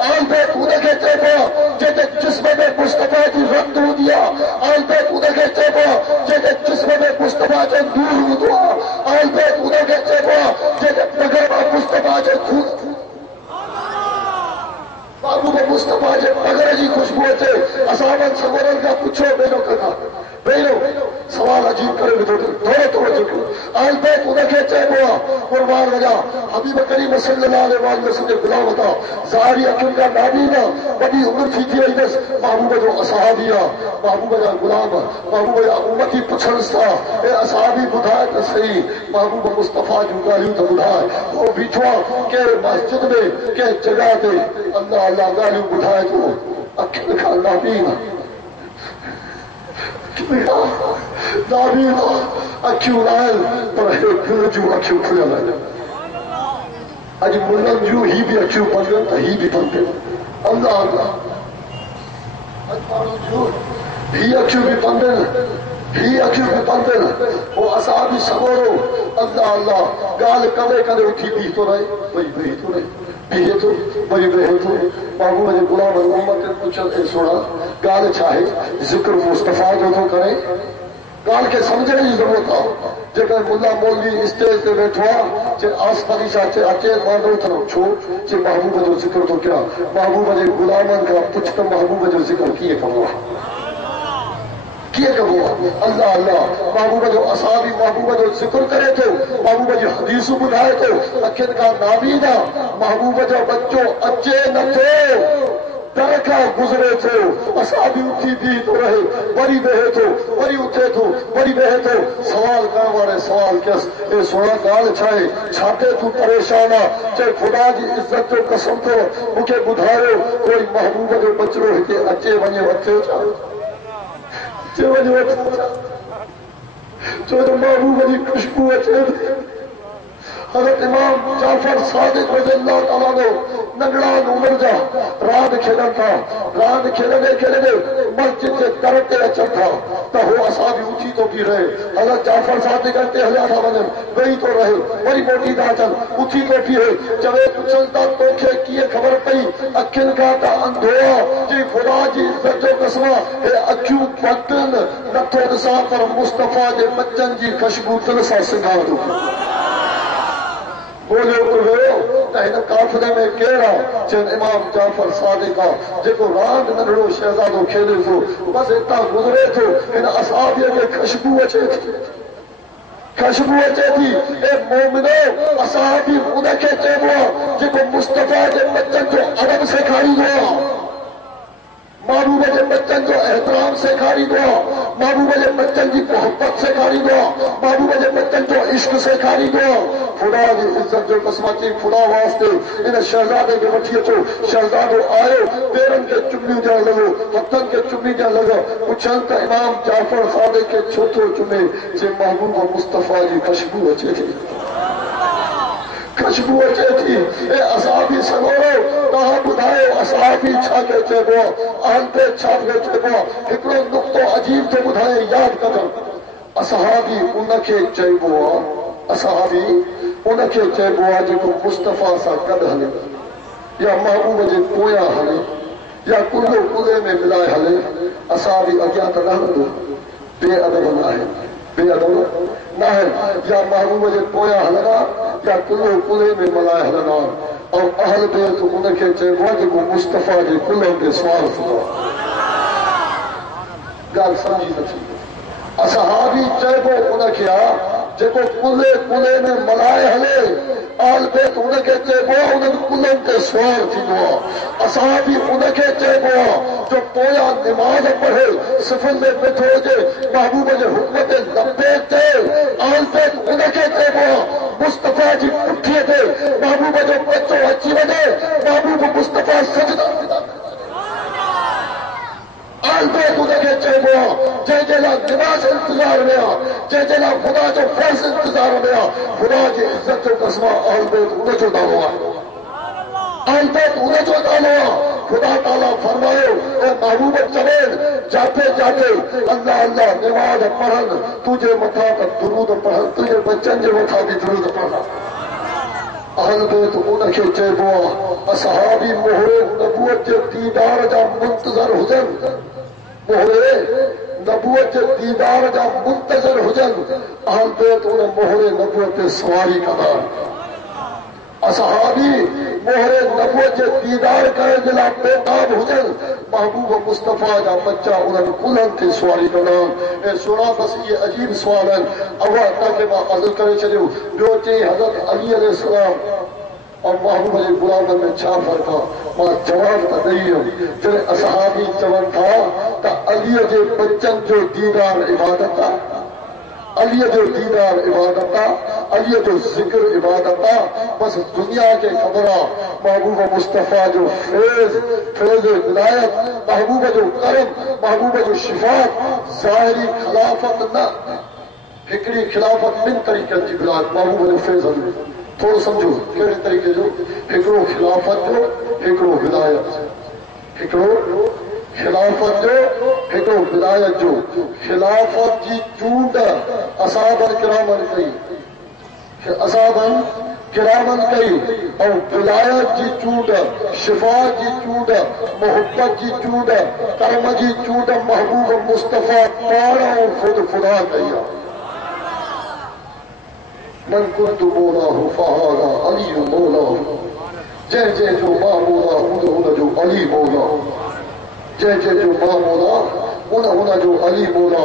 آل بیت انہیں کہتے ہیں جنہیں جسم میں مصطفیٰ جی رد ہو دیا آل بیت انہیں کہتے ہیں جنہیں جسم میں مصطفیٰ جے دور ہو دیا آل بیت انہیں کہتے ہیں جنہیں نگر میں مصطفیٰ جے دور محبوب مصطفیٰ جے نگر جی خوشبو تھے اصحابن سگورن کا پوچھو بینو کرنا بینو سوال عجیب کرے بھی تھوڑے توجہ کرو آل بیت انہیں کہتے ہیں قربان وجہ حبیب کریم صلی اللہ علیہ وسلم نے غلام ہوتا ظاہری اکیم کا نابینا بڑی عمر تھی تھی ایدس محبوب جو اصحابیہ محبوب جا غلام محبوب جا امتی پچھنس تھا اے اصحابی بدھائے تو صحیح محبوب مصطفیٰ جو گالیوں تو بدھائے وہ بیچوا کہ مسجد میں کہ جگہ دے اللہ اللہ گالیوں بدھائے تو اکیم کا نابینا نابینا اکیو لائل پر ایک جو اکیو کھلیا لائل اج ملن جو ہی بھی اچھو بندن تو ہی بھی بندن اللہ اللہ اج مانو جو ہی اچھو بھی بندن ہی اچھو بھی بندن وہ اصحابی سمورو اللہ اللہ گال کدے کدے اٹھی بھی تو رہے وہی بھی تو رہے بھی تو وہی بھی تو بابو مجھے غلام محمد نے پوچھا اے سونا گال چاہے ذکر مصطفیٰ جو تو کرے گال کے سمجھنے کی ضرورت ہے جگہ ملا مولوی اسٹیج پہ بیٹھا چے آس پاس چاچے اچے مانو تھنو چھو چے محبوب جو ذکر تو کیا محبوب جے غلامن کا پوچھ تو محبوب جو ذکر کیے کرو کیے کرو اللہ اللہ محبوب جو اصحابی محبوب جو ذکر کرے تو محبوب جو حدیث بدھائے تو اکھن کا نابینا محبوب جو بچوں اچے نہ تھے درکا گزرے تھو اصحابی اٹھی بھی تو رہے بڑی بہے تو بڑی اٹھے تو بڑی بہے تو سوال کرنے والے سوال کیس اے سونا گال چھائے چھاتے تو پریشانا چاہے خدا کی عزت جو قسم تو مکے بدھارو کوئی محبوب جو بچرو ہے کہ اچے ونجے وچے چاہے اچے ونجے وچے چاہے تو محبوب کی خوشبو اچے حضرت امام جعفر صادق رضی اللہ تعالیٰ نے نگڑا عمر جا راند کھیلن تھا راند کھیلنے کھیلنے مسجد کے درتے اچھن تھا تو وہ اصحابی اٹھی تو بھی رہے حضرت جعفر صادق کہتے ہلیا تھا وجن وہی تو رہے بڑی موٹی دا چل اٹھی تو بھی ہے جب چلتا تو کیے خبر پئی اکھن کا تا اندھویا جی خدا جی عزت جو قسمہ اے اکھیوں بندن نتھو دسا پر مصطفیٰ جے بچن جی خوشبو دل سا سنگار دو بولے تو گئے تہن کافرے میں کہڑا چن امام جعفر صادقہ جیکو راند ننڑو شہزادو کھیلے تو بس اتنا گزرے تو ان اصحابیہ کے خوشبو اچھے تھی خوشبو اچھے تھی اے مومنو اصحابی انہیں کے چیبوا جیکو مصطفیٰ کے بچن جو ادب سکھائی دوا محبوب جے بچن جو احترام سکھائی دوا محبوب جے بچن کی محبت سکھائی دوا محبوب جے بچن جو عشق سکھائی دوا خدا کی عزت جو قسمتی خدا واسطے انہیں شہزادے کے وٹھیے تو شہزادو آئے پیرن کے چمنی جا لگو ہتھن کے چمنی جا لگا پوچھن تا امام جعفر صادق کے چھوٹو چمے جے محبوب و مصطفیٰ جی خوشبو اچے تھی خوشبو اچے تھی اے اصحابی سنورو کہاں بدھائے اصحابی چھا کے چیبوا آن پہ چھاپ کے چیبوا ہکڑو نقطو عجیب تو بدھائے یاد قدر اصحابی انکے چیبوا اصحابی انکے چیبوا جے کو مصطفیٰ سا قد ہلے یا محبوب جے پویا ہلے یا کلو کلے میں ملائے ہلے اصحابی اگیا تا نہ دو بے ادب نہ ہے بے ادب نہ ہے یا محبوب جے پویا ہلنا یا کلو کلے میں ملائے ہلنا اور اہل بیت انکے چیبوا جے کو مصطفیٰ جے کلے میں سوال سکا گال سمجھی نچی اصحابی چیبو انکے جے کو کلے کلے میں ملائے ہلے آل بیت انکے چیبو انکے کلے میں سوال تھی دعا اصحابی انکے چیبو جو پویا نماز پڑھے سفر میں بیٹھو جے محبوب جے حکمت لبیک تے آل بیت انکے چیبو مصطفیٰ جی اٹھے تھے محبوب جو بچوں اچھی وجہ محبوب مصطفیٰ سجدہ آل بیت انکے چیبو جے جلا نماز انتظار میں جے جلا خدا جو فرض انتظار میں خدا کی عزت جو قسمہ آل بیت انہیں جو دانو آل بیت انہیں جو دانو خدا تعالیٰ فرمائے اے محبوب چلین جاتے جاتے اللہ اللہ نماز پڑھن تجھے مطا تک درود پڑھن تجھے بچن جو مطا بھی درود پڑھن اہل بیت انکے چیبوا اصحابی مہر نبوت کے دیدار جا منتظر حجن مہر نبوت کے دیدار جا منتظر حجن اہل بیت انہیں مہر نبوت کے سواری قدار اصحابی مہر نبوت کے دیدار کرے جلا بیتاب حجن محبوب مصطفیٰ جا بچہ انہیں کلن کے سواری قدار اے سنا بس یہ عجیب سوال ہے اول تاکہ میں عزل کرے چلے جو چاہیے حضرت علی علیہ السلام اور محبوب علی غلامن میں چھا فرقا ماں جواب تا نہیں ہوں پھر اصحابی چون تھا تا علی جے بچن جو دیدار عبادت تھا علی جو دیدار عبادت تھا علی جو ذکر عبادت تھا بس دنیا کے خبرہ محبوب مصطفیٰ جو فیض ولایت محبوب جو کرم محبوب جو شفاعت ظاہری خلافت نہ فکری خلافت من طریقت کی بلاد محبوب جو فیض تھوڑو سمجھو کہڑے طریقے جو ہکڑو خلافت جو ہکڑو ولایت ہکڑو خلافت جو ہکڑو ولایت جو خلافت جی چونڈ اصحابن کرامن کئی اصحابن کرامن کئی اور ولایت جی چونڈ شفا جی چونڈ محبت جی چونڈ کرم جی چونڈ محبوب مصطفیٰ پاڑا خود خدا کئی من كنت مولاه فهذا علي مولاه جے جے جو ماں مولا ان جو علی مولا جے جے جو ماں مولا ان جو علی مولا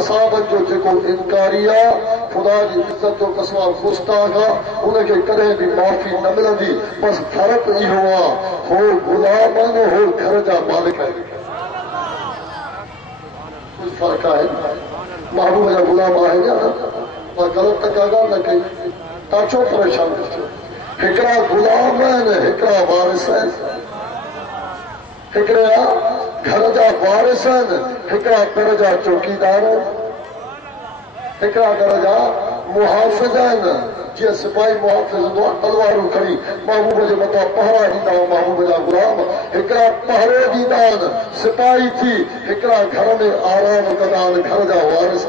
اصحاب جو جيڪو انڪاري خدا جي عزت جو قسم گستاخ ان کي ڪڏهن به معافي نه ملندي بس فرق اهو هو غلام هو گھر جا مالڪ کچھ فرق ہے محبوب جا غلام آهن یا اور غلط تقاضا نہ کئی تا چھو پریشان کرو ہکڑا غلام ہے ہکڑا وارث ہے ہکڑا گھر جا وارث ہے ہکڑا گھر جا چوکیدار ہے ہکڑا گھر جا محافظ ہے جی سپاہی محافظ ہوں تلواروں کھڑی محبوب جے مٿاں پہرا ڏيندا محبوب جا غلام ہکڑا پہرو ڏيندا سپاہی تھی ہکڑا گھر میں آرام کندا گھر جا وارث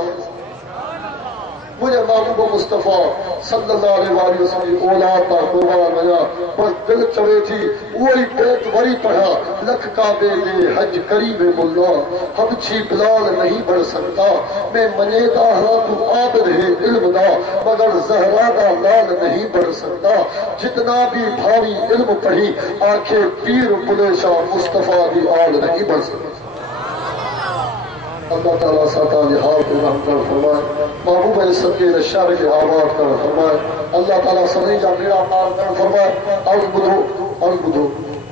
مجھے محبوب مصطفیٰ صلی اللہ علیہ وسلم اولاد کا قربان وجا بس دل چوے تھی وہی بیت وری پڑھا لکھ کعبے دے حج قریب ملا حبشی بلال نہیں بڑھ سکتا میں منیتا ہاں تو عابد ہے علم دا مگر زہرا دا لال نہیں بڑھ سکتا جتنا بھی بھاری علم پڑھی آنکھیں پیر بلے شاہ مصطفیٰ دی آل نہیں بڑھ سکتا اللہ تعالیٰ ساتھ حال کو رحم کر فرمائے محبوب عزت کے شہر کے آباد کر فرمائے اللہ تعالیٰ سبھی جا میرا پار کر فرمائے اور بدھو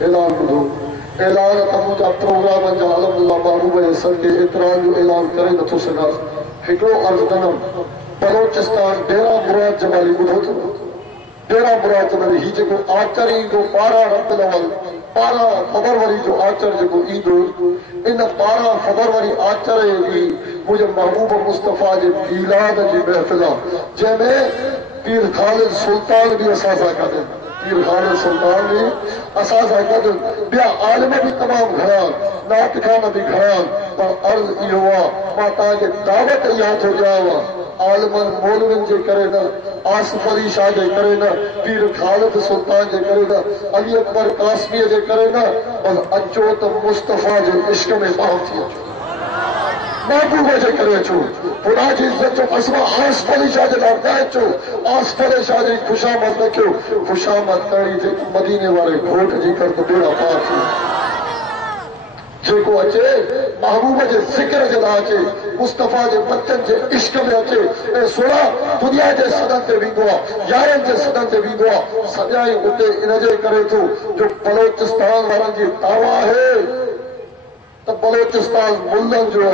اعلان بدھو اعلان تمو جا پروگرام جا الحمدللہ محبوب عزت کے احترام جو اعلان کرے نتو سگا ہکڑو عرض کنم بلوچستان ڈیرا مراد جمالی بدھو تو ڈیرا مراد جمالی ہی جو آچری جو پارا رب لول پارا فبروری جو آچر جو ایندو ان 12 فبروری آچر دی مجھے محبوب مصطفیٰ جی میلاد جی محفل جے میں پیر خالد سلطان بھی اساسا کدن پیر خالد سلطان بھی اساسا کدن بیا عالم بھی تمام گھران نات خان بھی گھران پر عرض یہ ہوا ماتا کے دعوت یاد ہو جاوا عالمن مولوین جے کرے نا آصف علی شاہ جے کرے نا پیر خالد سلطان جے کرے نا علی اکبر قاسمی جے کرے نا بس اچو تو مصطفیٰ جے عشق میں پہنچ تھی محبوب جے کرے چھو خدا جی عزت جو قسمہ آصف علی شاہ جے لڑکائے چھو آصف علی شاہ جے خوشامد رکھو خوشامد کری جے مدینے والے گھوٹ جی کر تو بیڑا پار تھی جيڪو اچي محبوب جي ذڪر جي لاءِ اچي مصطفيٰ جي بچن جي عشق ۾ اچي ۽ سونا دنيا جي صدن تي ويندو يارن جي صدن تي ويندو سڄائی اتي ان جي ڪري ٿو جو بلوچستان وارن جي دعويٰ آهي ته بلوچستان ملن جو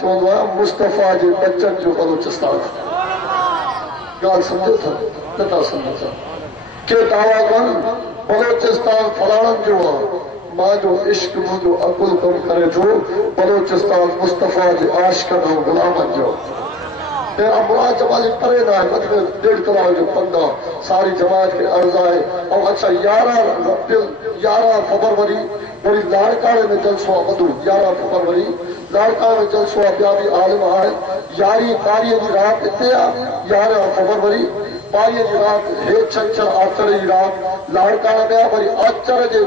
چوندو آهيان مصطفيٰ جي بچن جو بلوچستان ڳالهه سمجھو ٿا نٿا سمجھو ٿا ڪي دعويٰ ڪن بلوچستان فلاڻن جو ماں جو عشق مجھو عقل کم کرے جو بلوچستان مصطفیٰ جی عاشقن اور غلامن جو میرا مراد جمالی پرے نہ ہے مطلب 1.5 کلاو جو پندہ ساری جماعت کے عرض آئے اور اچھا 11 فبروری وری لاڑکاڑے میں جلسو بدو 11 فبروری لاڑکاڑے میں جلسو بیا بھی عالم آئے 11 دی رات اتنے 11 فبروری 12 دی رات ہے چھچر آچر دی رات لاڑکاڑے میں وری آچر جے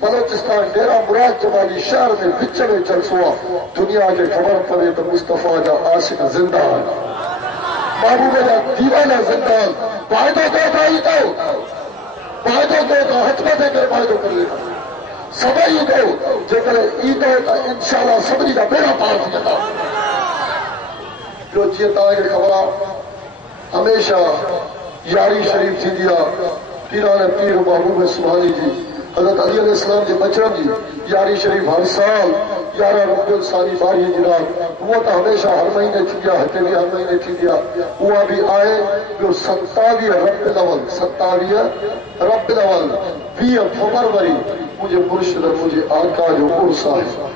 بلوچستان ڈیرا مراد جمالی شہر میں وچ میں جلسو دنیا کے خبر پڑے تو مصطفیٰ جا عاشق زندہ محبوب جا دیوانہ زندہ وعدہ تو ہتھ پتے کر وعدہ کر لے سبھی دو جے کرے ایندو تا انشاءاللہ سبھی دا بیڑا پار تھی جاتا جو جی تا کے خبر ہمیشہ یاری شریف تھی دیا پیران پیر محبوب سبحانی جی حضرت علی علیہ السلام کے بچن جی یاری شریف ہر سال 11 ربیع الثانی 12 دی رات وہ تو ہمیشہ ہر مہینے تھی دیا ہتے بھی ہر مہینے تھی دیا وہ بھی آئے جو 27 رب الاول 20 فبروری مجھے مرشد مجھے آقا جو عرصہ ہے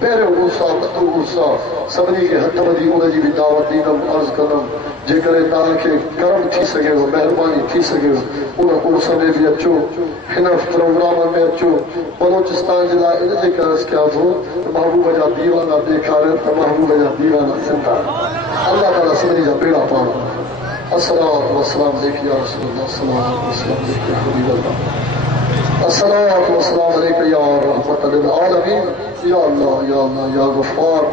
پہرے غصہ متو غصہ سبھی کے ہتھ بدی انہیں جی بھی دعوت دینم عرض کرم جے کرے تاں کے کرم تھی سگے ہو مہربانی تھی سگے ہو انہیں عرص میں بھی اچو ہن پروگرام میں اچو بلوچستان جلا ان جے کرس کیا ہو محبوب جا دیوانہ دیکھا رہے تو محبوب جا دیوانہ زندہ اللہ تعالیٰ سبھی جا بیڑا پانا السلام والسلام علیکم یا رسول اللہ السلام والسلام علیکم یا حبیب اللہ السلام والسلام علیکم یا رحمت للعالمین یا اللہ یا اللہ یا غفار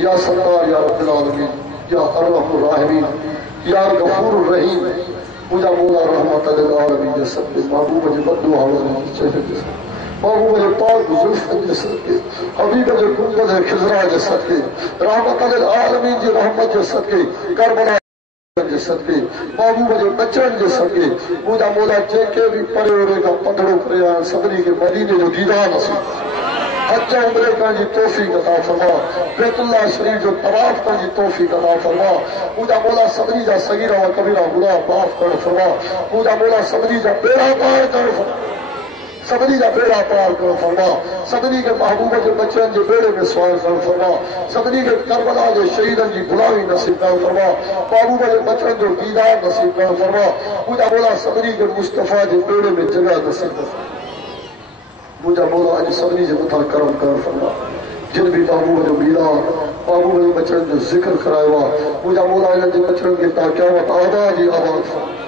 یا ستار یا رب العالمین یا ارحم الراحمین یا غفور الرحیم مجھا مولا رحمت للعالمین جو سب کے محبوب جو بدو حوالے چہرے جیسے محبوب جو پاک زلفت جو سب کے حبیب جو گنبد خضرا جو سب کے رحمت للعالمین جو رحمت جو سب کے کربلا جو صدقے محبوب جو بچن جو صدقے مجھا مولا جے کے بھی پڑے ہوئے کا پندڑوں پریان سبری کے مدینے جو دیدار نصیب حج عمرے کا جی توفیق عطا فرما بیت اللہ شریف جو طواف کا جی توفیق عطا فرما مجھا مولا سبری جا صغیرہ و کبیرہ گناہ معاف کر فرما مجھا مولا سبری جا بیڑا پار کر فرما سبری جا بیڑا پار کر فرما سبری کے محبوب جو بچن جو بیڑے میں سوال کر فرما سبری کے کربلا جو شہیدن جی بلاوی نصیب کر فرما محبوب جو بچن جو دیدار نصیب کر فرما مجھا مولا سبری کے مصطفیٰ جو بیڑے میں جگہ نصیب کر فرما مجھا مولا اج سبری جو متا کرم کر فرما جن بھی محبوب جو میلاد محبوب جو بچن جو ذکر کرائے ہوا مجھا مولا ان جو بچن کے تا قیامت آباد ہی آباد فرما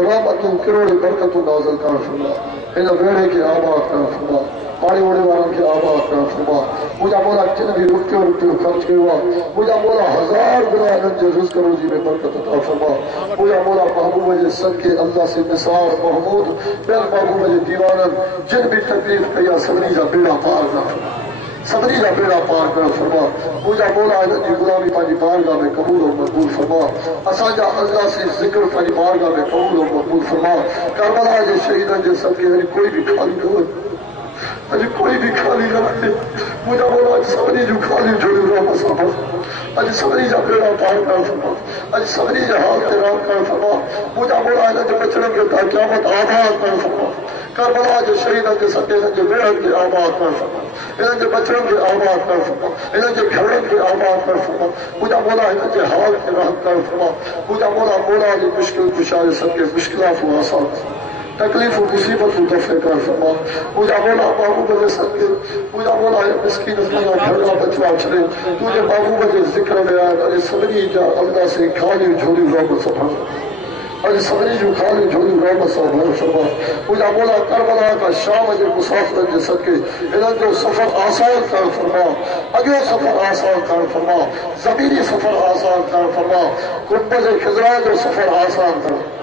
رحمتوں کروڑ برکتوں نازل کر فرما ان بیڑے کے آباد کر فرما پانی اوڑے والوں کے آباد کر فرما مجھا مولا جن بھی رکتے خرچ ہوا مجھا مولا ہزار گنا ان جو رزق روزی میں برکت عطا فرما مجھا مولا محبوب جو صدقے اللہ سے نثار محمود بل محبوب جو دیوانن جن بھی تکلیف کیا سبری کا بیڑا پار کر فرما سبری کا بیڑا پار کر فرما مجھا مولا ان کی غلامی پانی بارگاہ میں قبول و مقبول فرما اساجا اللہ سے ذکر پانی بارگاہ میں قبول و مقبول فرما کربلا کے شہیدان جو صدقے کوئی بھی خالی نہ ہو اج کوئی بھی خالی نہ رکھے مجھا مولا اج سبری جو خالی جھوڑی رحمت سبب اج سبری جا بیڑا پار کر فرما اج سبری جا حال تیران کر فرما مجھا مولا ان جو بچڑن کے تا قیامت آباد کر فرما کربلا جو شہیدان جو صدقے جو بیڑن کے آباد کر فرما ان کے بچڑن کے آباد کر فرما ان کے گھرن کے آباد کر فرما مجھا مولا ان کے حال کے راحت کر فرما مجھا مولا جو مشکل کشائے سب کے مشکلات و آسان تکلیف و مصیبت و دفع کر فرما مجھا مولا محبوب کے صدقے مجھا مولا مسکین کا گھر کا بچوا چھڑے تجھے محبوب کے ذکر میں آئے علی سبری جا اللہ سے خالی جھولی رحمت سبحان علی سبری جو خالی جھولی رحمت سبحان فرما مجھا مولا کربلا کا شام جو مسافر کے صدقے انہاں جو سفر آسان کر فرما اگے سفر آسان کر فرما زمینی سفر آسان کر فرما گنبد خضرا جو سفر آسان کر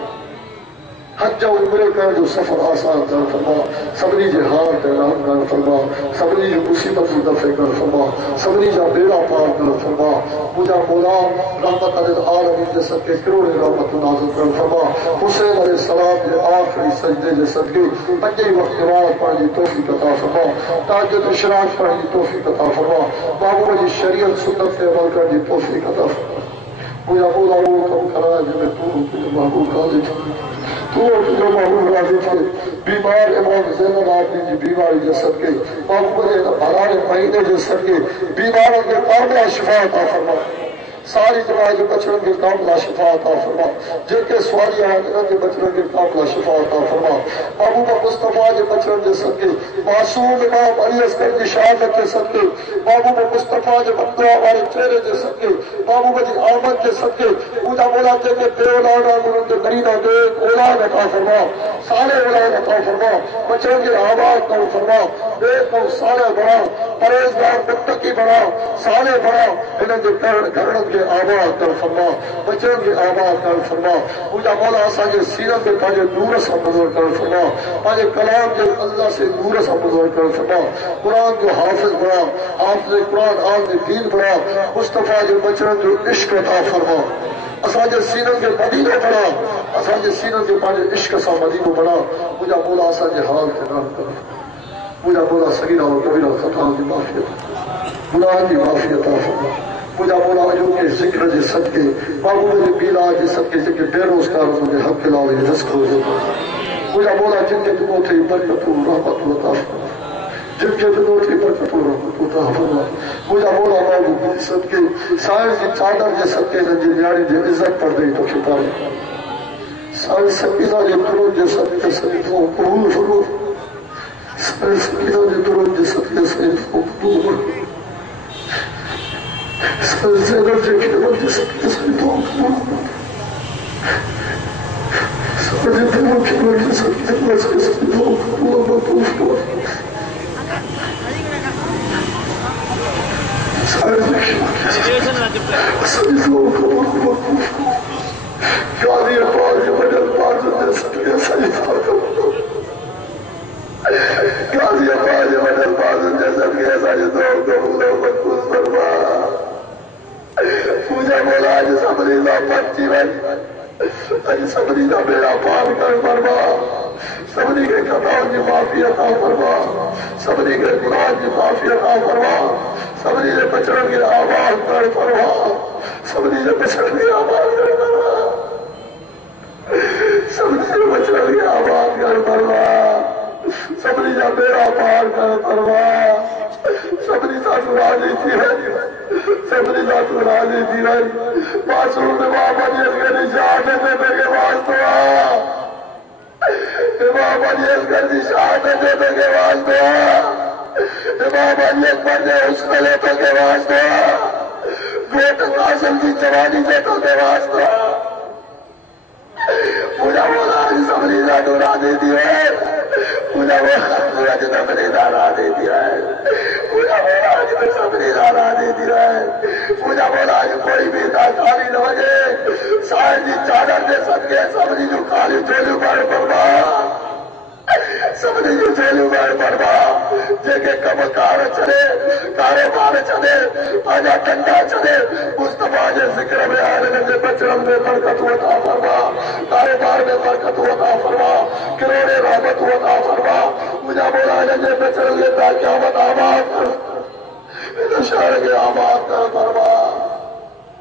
حج عمرے کا جو سفر آسان کر فرما سبری جے حال اعلان کر فرما سبری جو مصیبت دفع کر فرما سبری جا بیڑا پار کر فرما مجھا مولا رحمت للعالمین کے صدقے کروڑ رحمت نازل کر فرما حسین علیہ السلام کے آخری سجدے کے صدقے پنجے وقت نماز پڑھنے کی توفیق عطا فرما تہجد اشراق پڑھنے کی توفیق عطا فرما محبوب کی شریعت سنت پہ عمل کرنے کی توفیق عطا فرما مجھا مولا وہ کم کرا جب میں تو محبوب قاضی تو جو محبوب راضی تھے بیمار امام زینب آدمی کی بیماری جو صدقے محبوب حرار مہینے جو صدقے بیماروں کے کاملہ شفا عطا فرما ساری جماعت جو بچڑوں کے کاملہ شفا عطا فرما جن کے سوالی آدھگاں کے بچڑوں کے کاملہ شفا عطا فرما محبوب مصطفیٰ کے بچڑوں کے صدقے معصوم امام علی اصغر کی شہادت کے صدقے محبوب مصطفیٰ کے بدعا والے چہرے کے صدقے محبوب کی آمد کے صدقے مجھا مولا کے بے اولاد ان کے نرینہ دے اولاد عطا فرما سارے اولاد عطا فرما بچوں کے آباد کو فرما بے کو سارے بڑا پرہیزگار متقی بڑا سارے بڑا انہوں کے گھرن کے آباد کر فرما بچوں کے آباد کر فرما مجھا مولا اساں کے سیرت کے پاجے نور سے مزور کر فرما پاجے کلام کے اللہ سے نور سے مزور کر فرما قرآن جو حافظ بڑا حافظ قرآن عالم دین بڑا مصطفیٰ جو بچوں جو عشق عطا فرما اساں کے سینوں کے مدینے بڑا اساں کے سینوں کے پاجے عشق سا مدینہ بڑا مجھا مولا اساں کے حال کے نام کر مجھا مولا صغیرہ و کبیرہ خطا کی معافیت گناہ کی معافیت عطا فرما مجھا مولا جو کے ذکر جے صدقے محبوب کے بیلا جے صدقے جے بے روزگاروں کے حق کے لاوے رزق ہو جائے مجھا مولا جن کے دنوں تھی برکت و رحمت و عطا فرما جن کے دنوں تھی برکت و رحمت عطا فرما مجھا مولا محبوب کی صدقے سائن کی چادر کے صدقے ننجی نیاری جے عزت پر دے تو کتارے سائن سکینہ جے درود جے صدقے سریفوں قبول فرما سائن سکینہ جے درود جے صدقے سریفوں قبول فرما سائن زیدر جے خیرت جے صدقے سریفوں قبول فرما سائن دیو خیرت جے صدقے سریفوں قبول فرما قاضی باز مدد باز دے صدقے سریفوں قاضی باز مدد باز دے صدقے سریفوں قبول فرما مجھے مولا آج سبری دا پچی بھائی آج سبری دا میرا پار کر فرما سبری کے خطاؤں کی معافی عطا فرما سبری کے گناہ کی معافی عطا فرما سبری سے بچڑن کی آواز کر فرما سبری سے بچڑن کی آواز کر فرما سبری سے بچڑن کی آواز کر فرما سبری سے میرا پار کر فرما سبری سے راضی تھی ہے سبری سے راضی تھی ہے معصوم محمد کے نشان دینے کے واسطے امام علی اصغر کی شہادت دینے کے واسطے امام علی اکبر نے حسن لیتے کے واسطے بیٹ قاسم کی جوانی دیتے کے واسطے مجھے مولا آج سبری کا دورہ دے دیا ہے مجھے مولا آج سبری کا راہ دے دیا ہے مجھے مولا آج سبری کا راہ دے دیا ہے مجھے مولا آج کوئی بھی داخلی نہ بجے سائن کی چادر دے صدقے سبری جو خالی چولو پر فرما سبری جو چولو پر فرما جے کے کم کار چلے کاروبار چلے آجا ٹنڈا چلے مصطفیٰ جے ذکر میں آنے میں بچڑم میں برکت عطا فرما کاروبار میں برکت عطا فرما کروڑے رحمت عطا فرما مجھے مولا جے بچڑ لیتا قیامت آباد کر ادھر شہر کے آباد کر فرما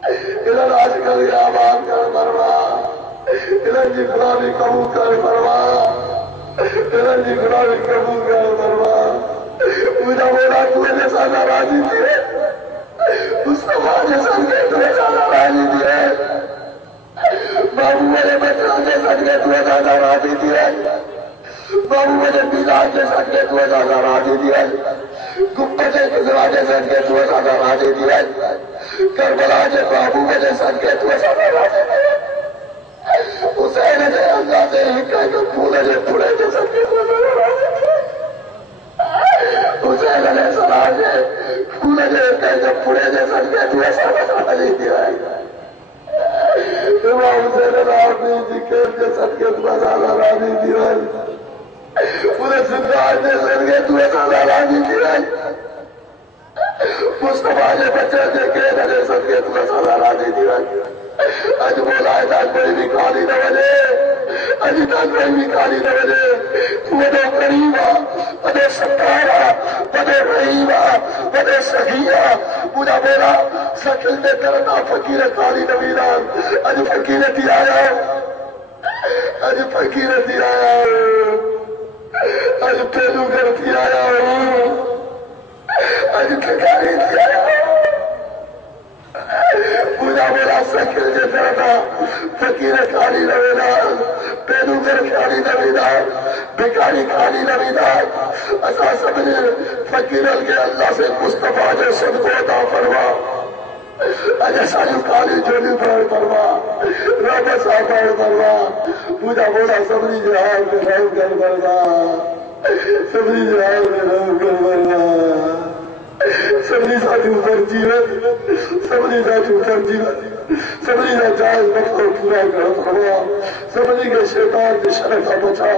ادھر آج کل کے آباد کر فرما ادھر جی غلامی قبول کر فرما ادھر جی غلامی قبول کر فرما مجھے مولا تجھے سادہ راضی تھی مصطفیٰ نے صدقے تجھے سادہ راضی تھی بابو میرے بچوں کے صدقے تجھے سادہ راضی تھی بابو میرے پیلا کے صدقے تجھے سادہ راضی تھی گپتے کے دروازے صدقے تجھے سادہ راضی تھی کربلا کے بابو میرے صدقے تجھے سادہ راضی تھی حسین نے اللہ سے ہی کہہ کہ پورے نے پورے کے صدقے تجھے سادہ راضی تھی حسین علیہ السلام نے پورے نے کہہ کہ پورے نے صدقے تجھے سادہ راضی تھی امام حسین راضی ذکر کے صدقے تجھے سادہ راضی تھی پورے زندگی نے صدقے تجھے سادہ راضی تھی مصطفیٰ نے بچے دیکھے نلے صدقے تجھے سادہ راضی تھی اج مولا تک کوئی بھی کالی نہ بنے اج تک کوئی بھی کالی نہ بنے بڑے قریبا بڑے ستارا بڑے رحیما بڑے سخیا مجھا میرا شکل میں کرنا فقیر کالی نویران اج فقیر تھی آیا اج فقیر تھی آیا اج پہلو کر تھی آیا اج ٹھکاری تھی آیا مجھا میرا شکل میں کرنا فقیر کالی نویران پہلو کر کالی نویران بھکاری کالی نویران اسا سب نے فقیرن کے اللہ سے مصطفیٰ نے صدقہ عطا فرما اجے ساری کالی جولی پر فرما رب صاحب فرما مجھا مولا سبری جہاں میں رہو کر فرما سبری جہاں میں رہو کر فرما سبری ساتھی اتر جیوت سبری ساتھی اتر جیوت سبری کا جائز مطلب پورا کر فرما سبری کے شیطان کے شر کا بچا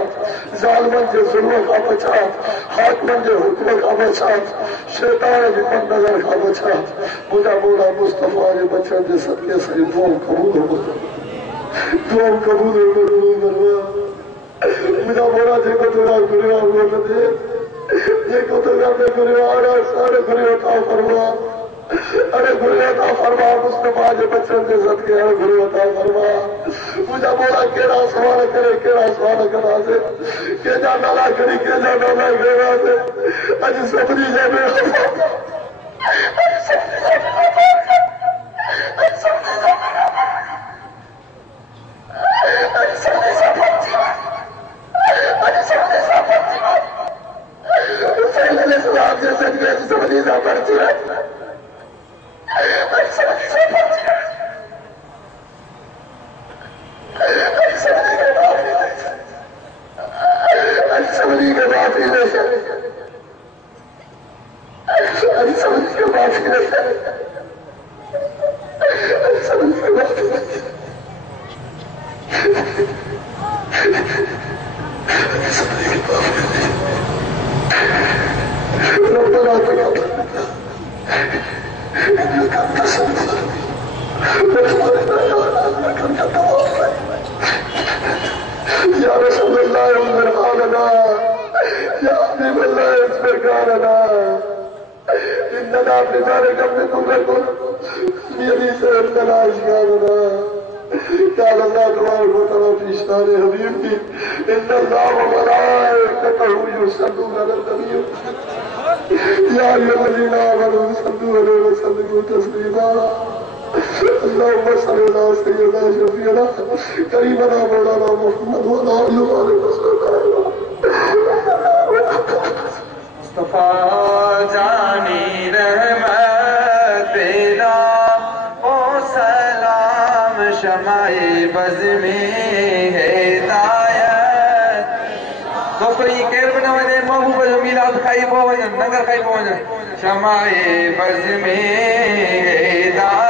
ظالمن کے ظلم کا بچا حاکمن کے حکم کا بچا شیطان کی بد نظر کا بچا مجھا مولا مصطفیٰ نے بچہ کے صدقے سے دعا قبول ہو دعا قبول ہو مجھا مولا دیکھو تیرا گناہ ہوا دے دیکھو تو گھر میں گناہ آ رہا سارے گناہ عطا فرما ارے گرو عطا فرما مصطفیٰ کے بچوں کے صدقے ارے گرو عطا فرما مجھے مولا کیڑا سوال کرے کیڑا سوال کرا سے کہ جا نالا کری کہ جا نالا کرا سے اج سبری جے میں شمائے بز میں ہدایت